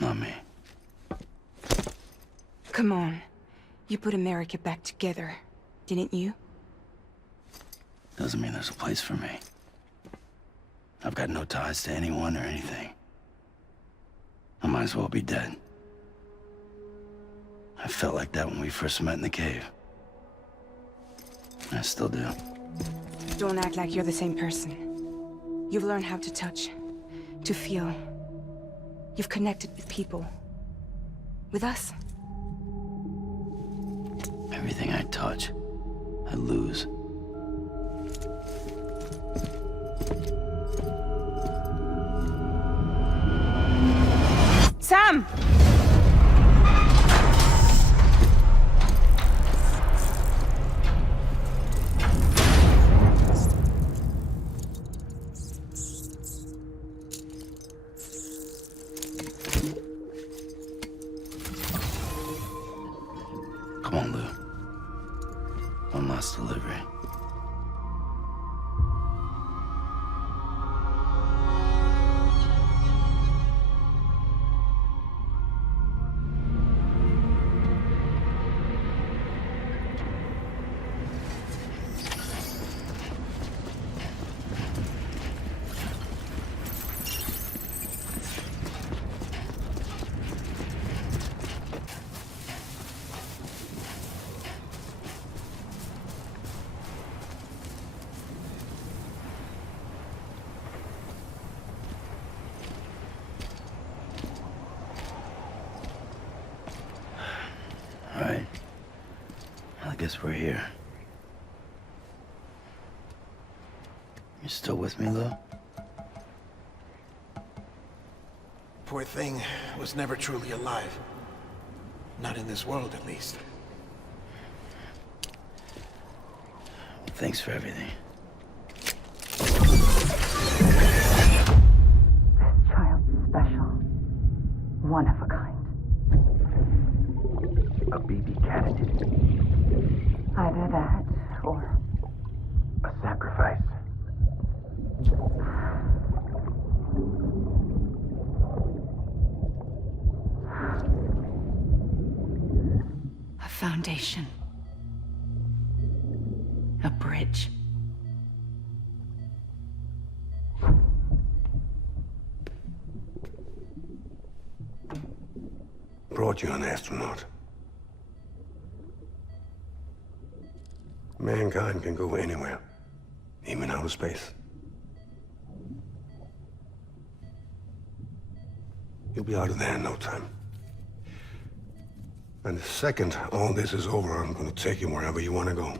Not me. Come on. You put America back together, didn't you? Doesn't mean there's a place for me. I've got no ties to anyone or anything. I might as well be dead. I felt like that when we first met in the cave. I still do. Don't act like you're the same person. You've learned how to touch, to feel. You've connected with people. With us. Everything I touch, I lose. Sam! Come on, Lou. One last delivery. guess we're here. You still with me, Lou? Poor thing was never truly alive. Not in this world, at least. Thanks for everything. Child's special. One of a kind. A BB candidate. Either that, or A sacrifice. a foundation. A bridge. Brought you an astronaut. Mankind can go anywhere, even outer space. You'll be out of there in no time. And the second all this is over, I'm gonna take you wherever you want to go.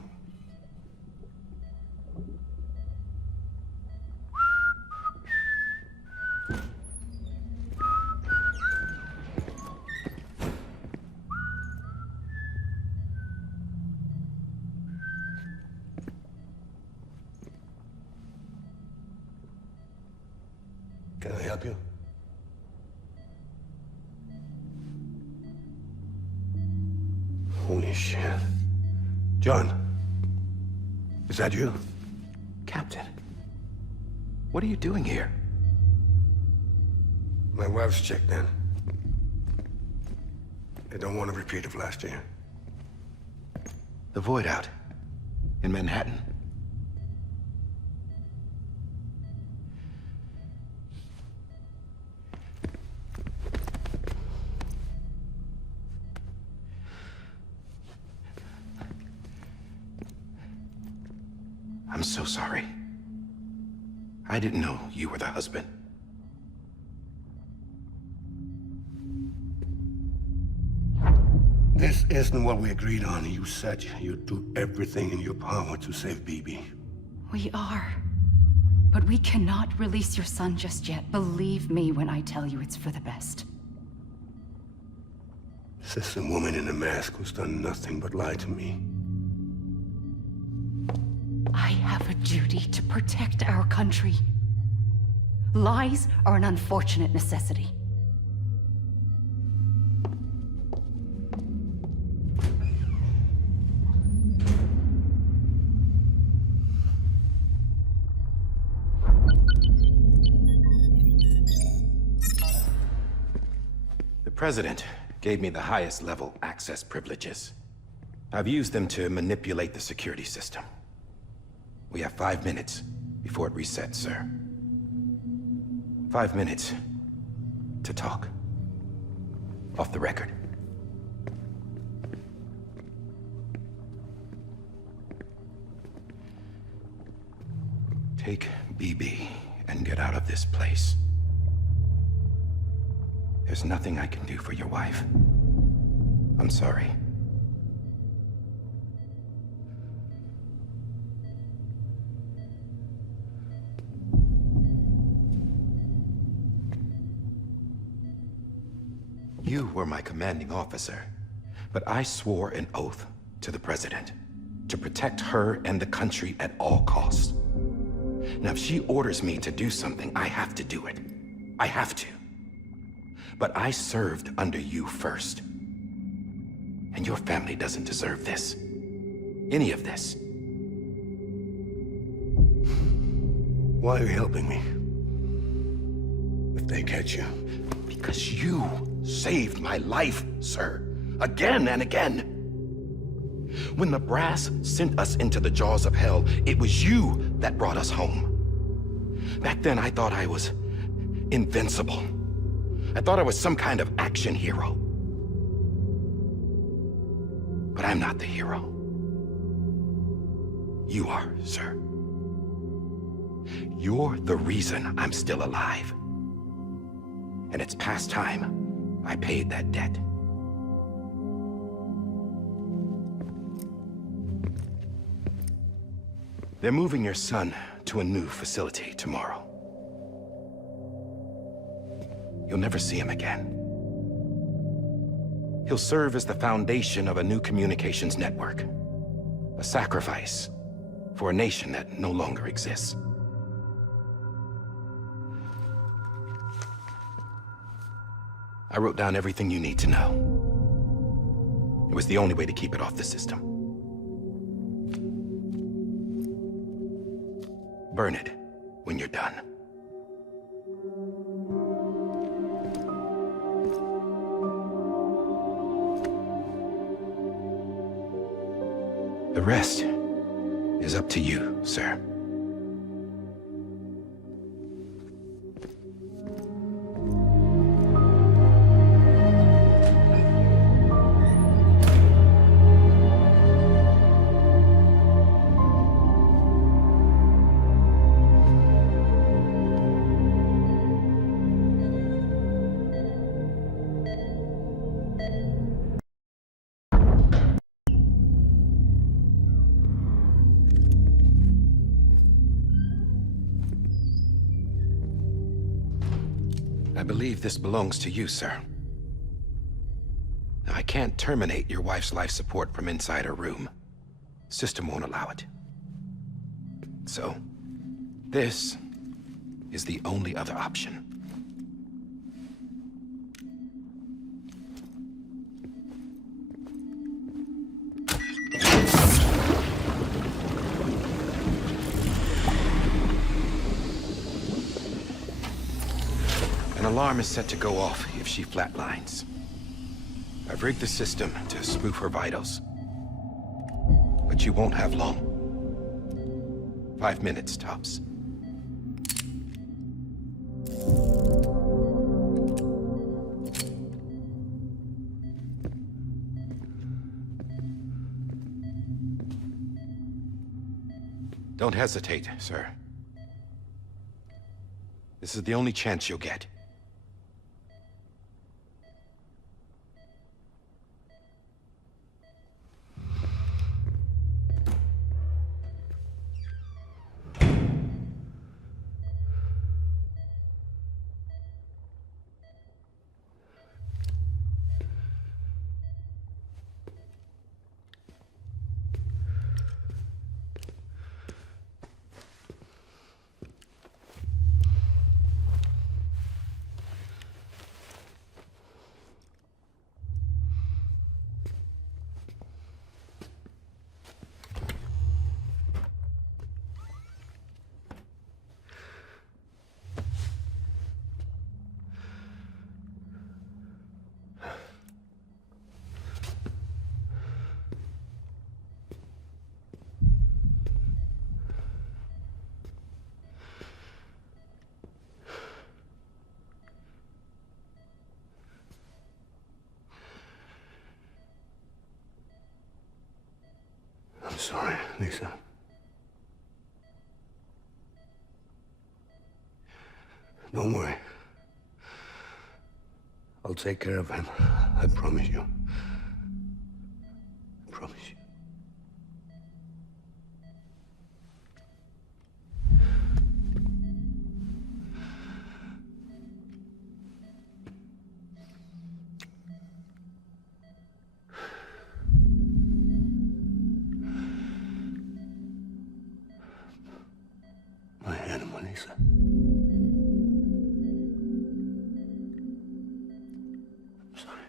Can I help you? Holy shit. John, is that you? Captain, what are you doing here? My wife's checked in. They don't want a repeat of last year. The Void out. In Manhattan. I'm so sorry. I didn't know you were the husband. This isn't what we agreed on. You said you'd do everything in your power to save BB. We are. But we cannot release your son just yet. Believe me when I tell you it's for the best. This is a woman in a mask who's done nothing but lie to me. I have a duty to protect our country. Lies are an unfortunate necessity. The President gave me the highest level access privileges. I've used them to manipulate the security system. We have 5 minutes before it resets, sir. 5 minutes to talk. Off the record. Take BB and get out of this place. There's nothing I can do for your wife. I'm sorry. You were my commanding officer, but I swore an oath to the President to protect her and the country at all costs. Now, if she orders me to do something, I have to do it. I have to. But I served under you first. And your family doesn't deserve this. Any of this. Why are you helping me? If they catch you. Because you saved my life, sir. Again and again. When the brass sent us into the jaws of hell, it was you that brought us home. Back then, I thought I was invincible. I thought I was some kind of action hero. But I'm not the hero. You are, sir. You're the reason I'm still alive. And it's past time I paid that debt. They're moving your son to a new facility tomorrow. You'll never see him again. He'll serve as the foundation of a new communications network. A sacrifice for a nation that no longer exists. I wrote down everything you need to know. It was the only way to keep it off the system. Burn it when you're done. The rest is up to you, sir. I believe this belongs to you, sir. Now, I can't terminate your wife's life support from inside her room. System won't allow it. So, this is the only other option. An alarm is set to go off if she flatlines. I've rigged the system to spoof her vitals. But you won't have long. 5 minutes, tops. Don't hesitate, sir. This is the only chance you'll get. I'm sorry, Lisa. Don't worry. I'll take care of him. I promise you. I promise you. My animal, Lisa. I'm sorry.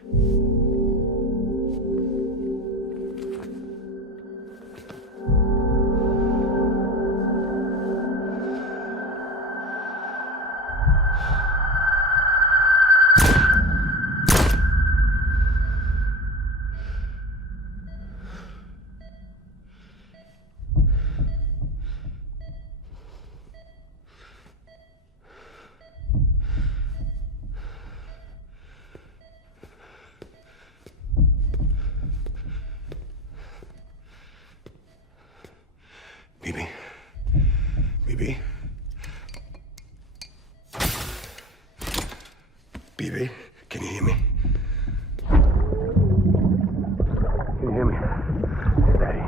Bibi. Bibi. Bibi, can you hear me? Can you hear me? It's Daddy.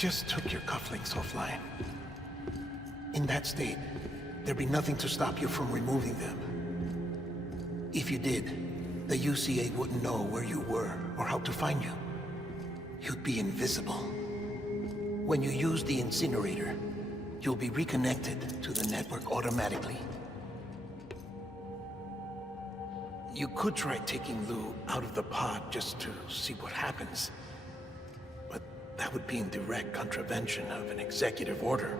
just took your cufflinks offline. In that state, there'd be nothing to stop you from removing them. If you did, the UCA wouldn't know where you were or how to find you. You'd be invisible. When you use the incinerator, you'll be reconnected to the network automatically. You could try taking Lou out of the pod just to see what happens. But that would be in direct contravention of an executive order.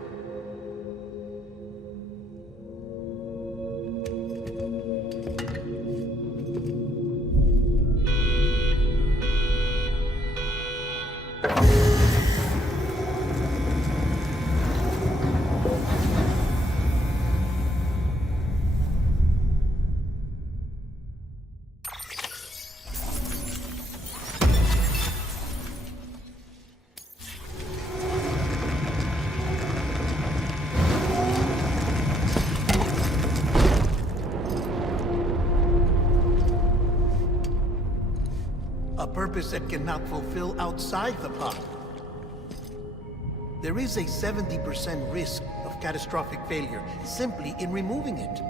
A purpose that cannot fulfill outside the pod. There is a 70% risk of catastrophic failure simply in removing it.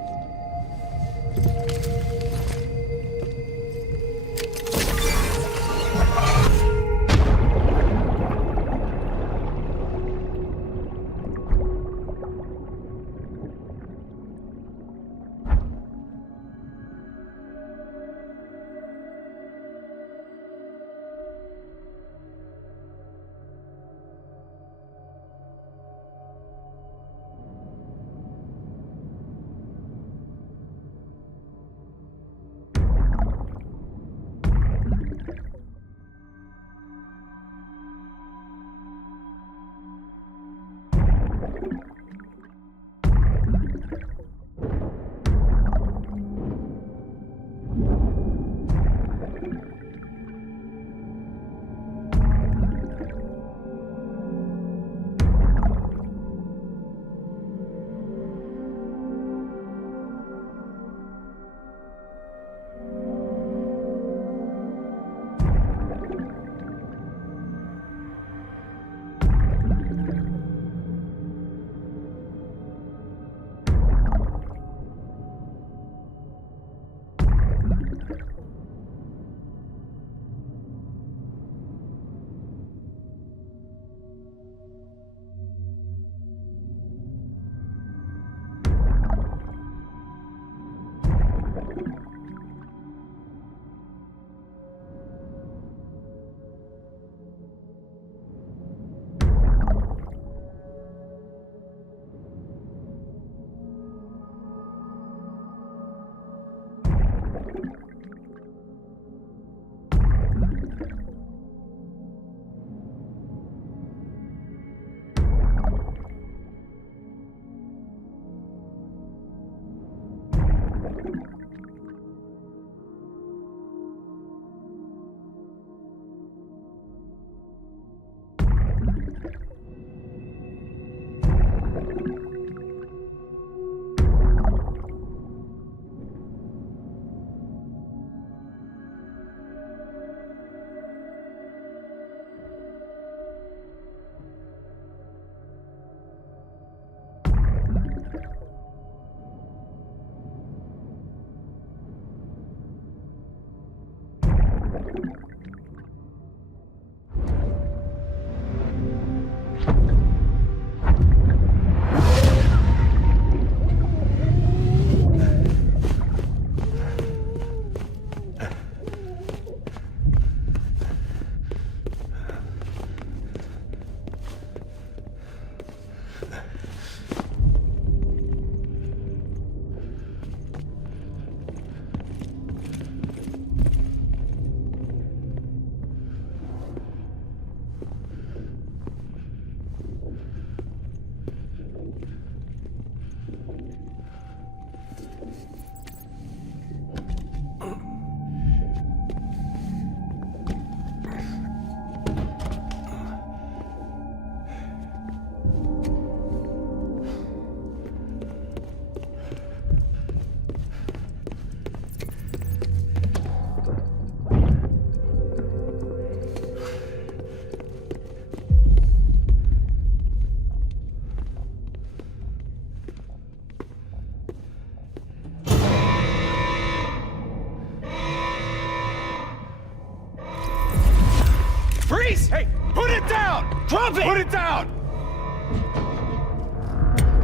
Freeze! Hey, put it down! Drop it! Put it down!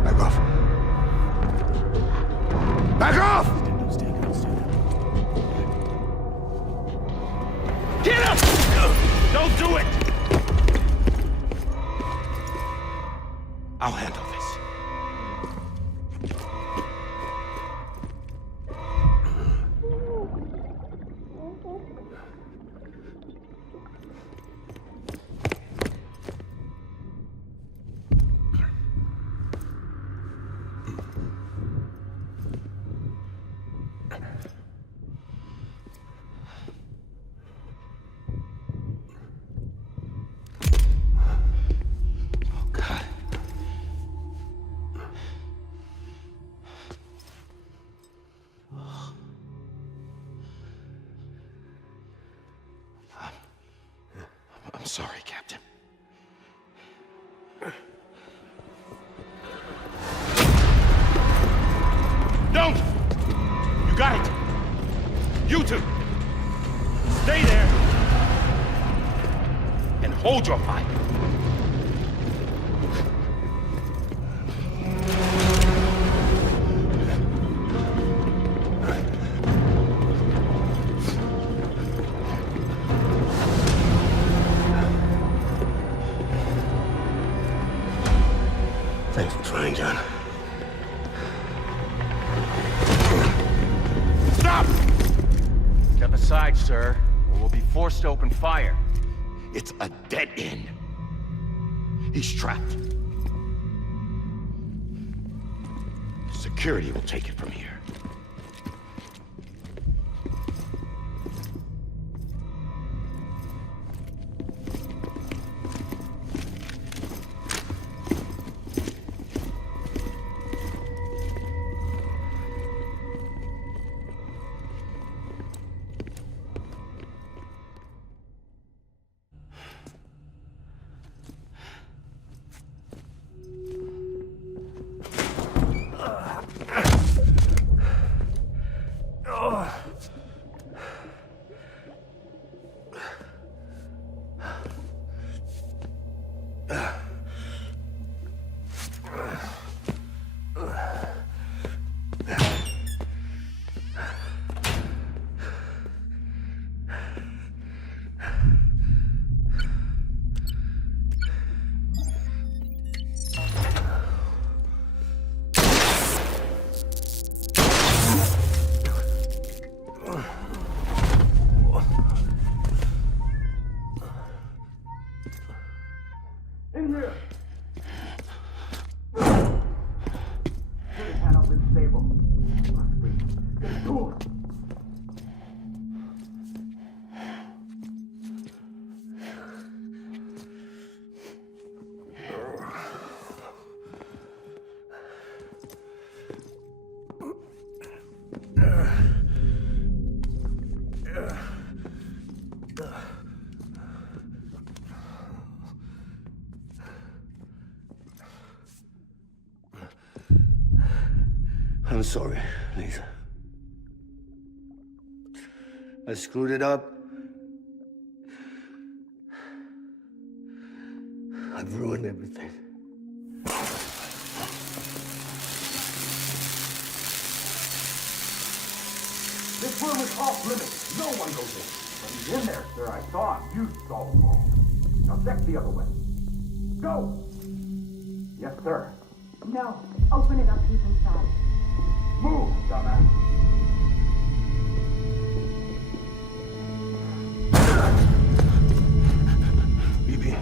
Back off. Back off! Get up! Don't do it! I'll handle this. I'm sorry, Captain. Don't! You got it! You two! Stay there! And hold your fire! Thanks for trying, John. Stop! Step aside, sir, or we'll be forced to open fire. It's a dead end. He's trapped. Security will take it from here. I'm sorry, Lisa. I screwed it up. I've ruined everything. This room is off limits. No one goes in. But he's in there, sir. I saw him. You saw him all. Now check the other way. Go! Yes, sir. No. Open it up. He's inside. Move, dumbass. BB.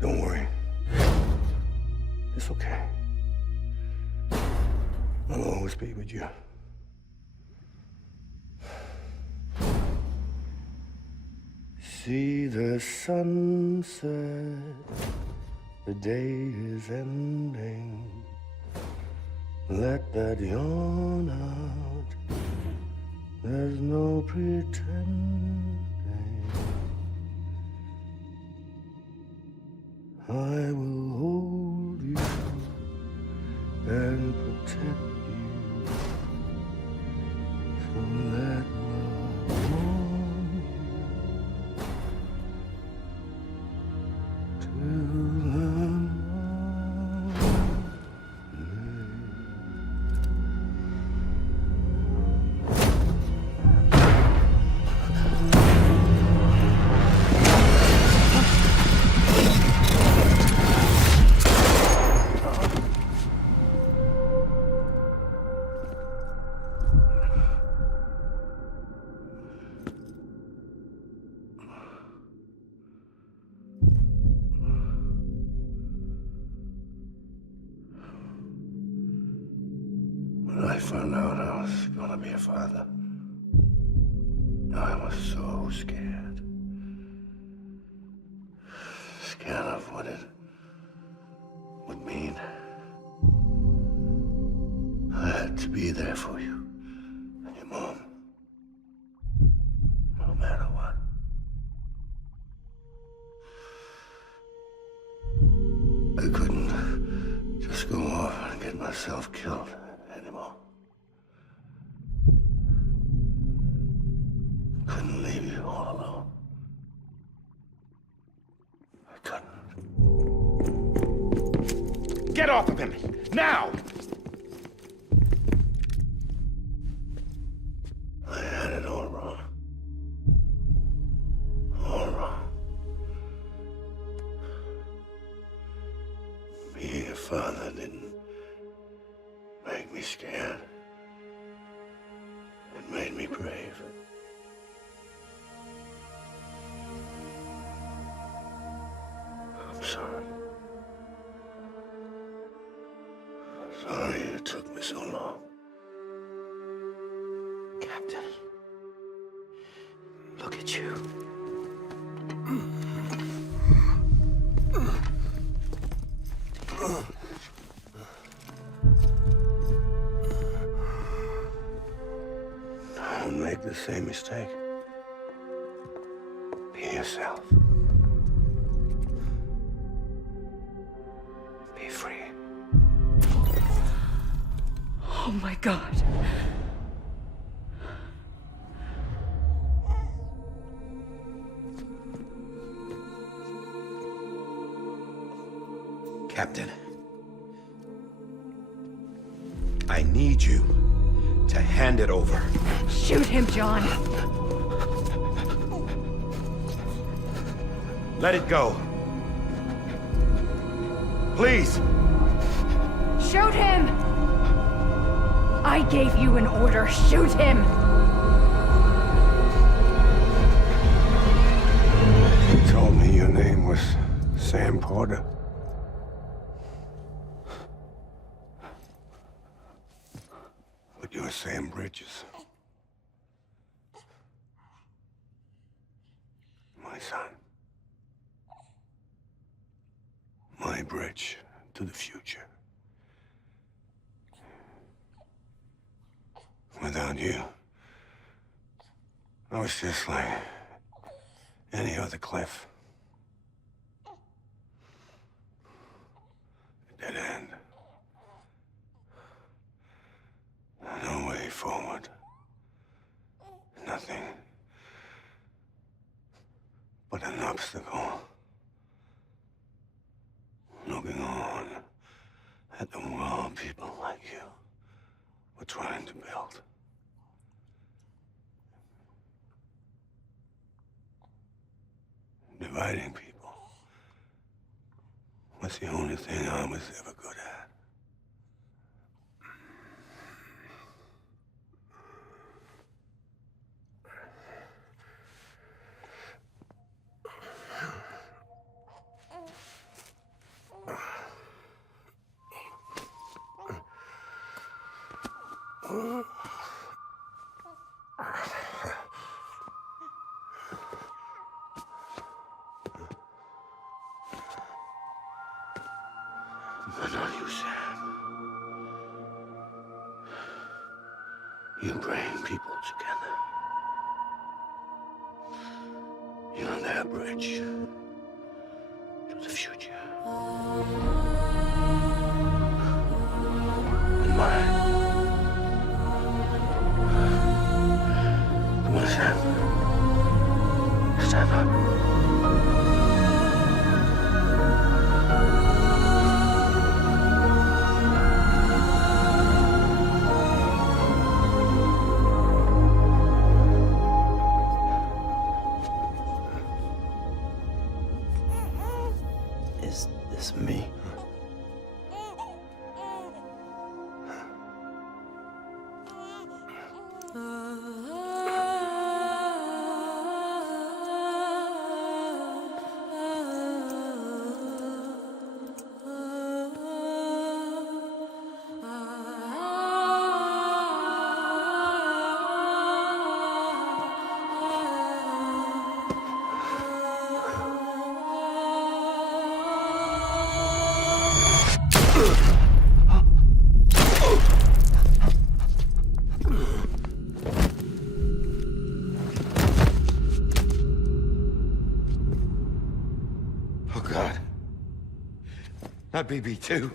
Don't worry. It's okay. I'll always be with you. See the sunset, the day is ending. Let that yawn out, there's no pretending. I will hold you and protect you. So let love want to be a father. I was so scared. Scared of what it would mean. I had to be there for you and your mom. No matter what. I couldn't just go off and get myself killed anymore. Couldn't leave you all alone. I couldn't. Get off of him! Now! I had it all wrong. All wrong. Being a father didn't make me scared. It made me brave. I'm sorry. Sorry it took me so long. Captain, look at you. Don't make the same mistake. Be yourself. Be free. Oh my God. Captain, I need you to hand it over. Shoot him, John. Let it go. Please. Shoot him! I gave you an order. Shoot him! You told me your name was Sam Porter. But you're Sam Bridges. My son. My bridge to the future. Without you, I was just like any other Cliff. A dead end. No way forward. Nothing but an obstacle. Looking on at the world people like you were trying to build. Dividing people was the only thing I was ever good at. But not you, Sam. You bring people together. You're their bridge to the future. And mine. Come on, Sam. Stand up. Not BB2.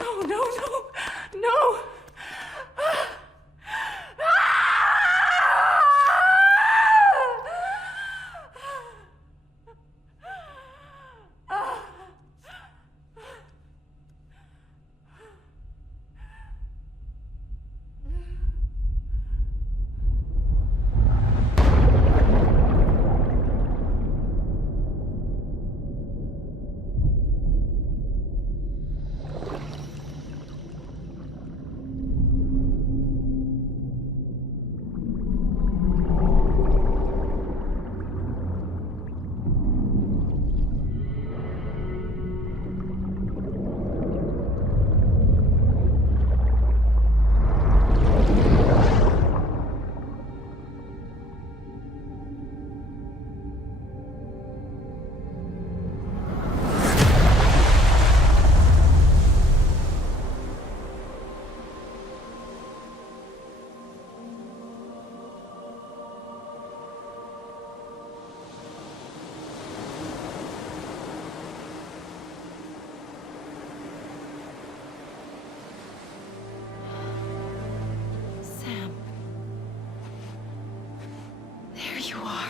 No, no, no, no! Sam. There you are.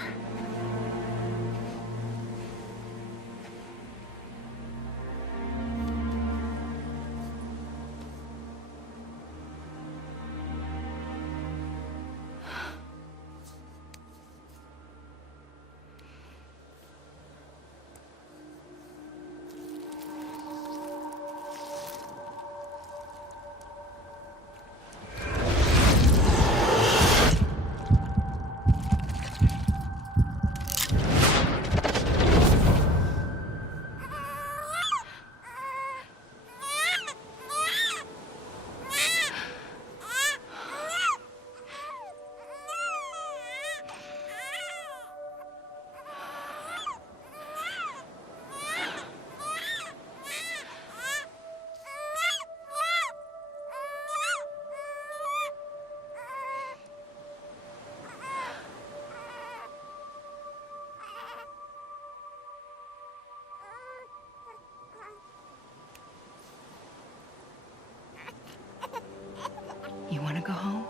You want to go home?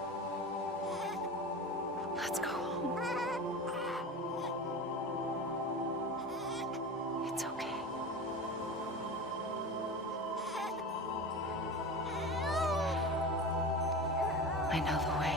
Let's go home. It's okay. I know the way.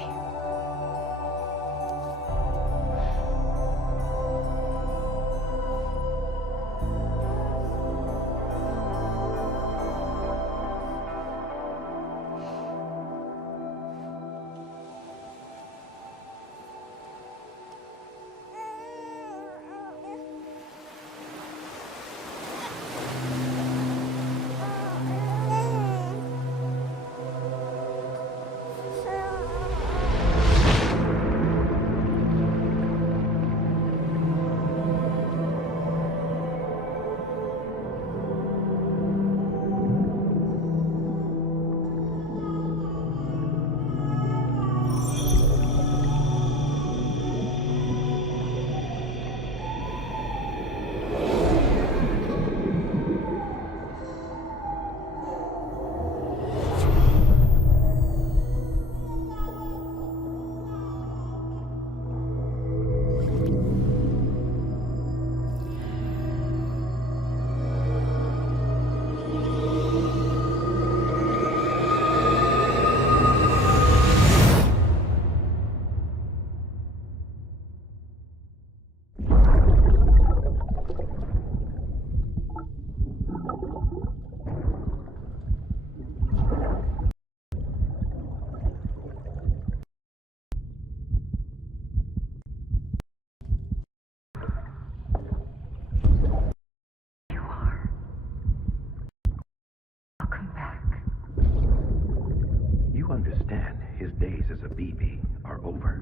Understand, his days as a BB are over,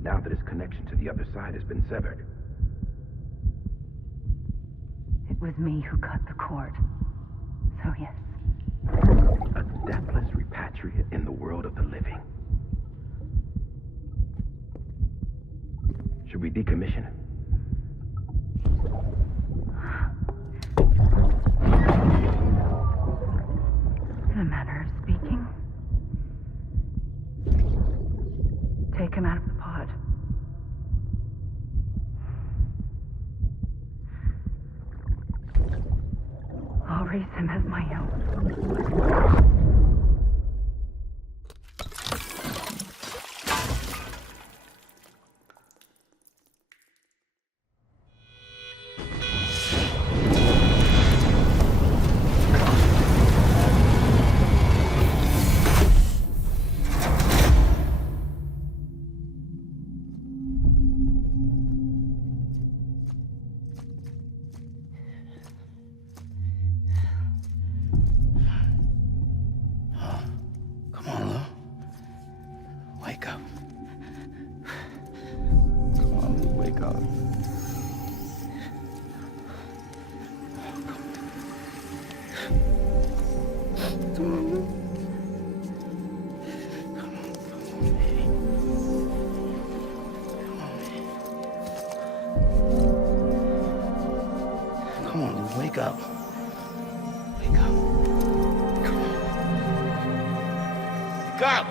now that his connection to the other side has been severed. It was me who cut the cord. So yes. A deathless repatriate in the world of the living. Should we decommission him? take him out of the pod. I'll raise him as my own. Come on, Lou. Wake up. Come on, Lou, wake up. Come on, Lou. Come on, baby. Come on, baby. Come on, Lou, wake up. Wake up. Come on. Wake up!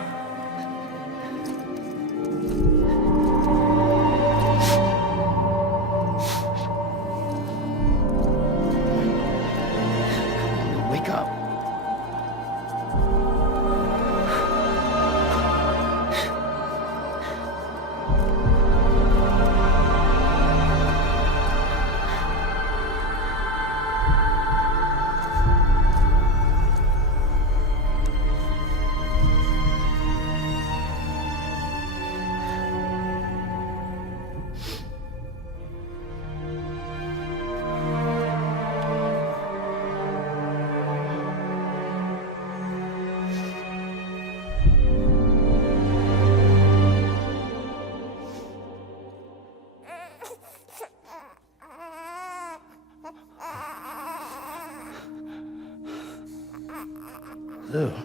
Wake up. Lou.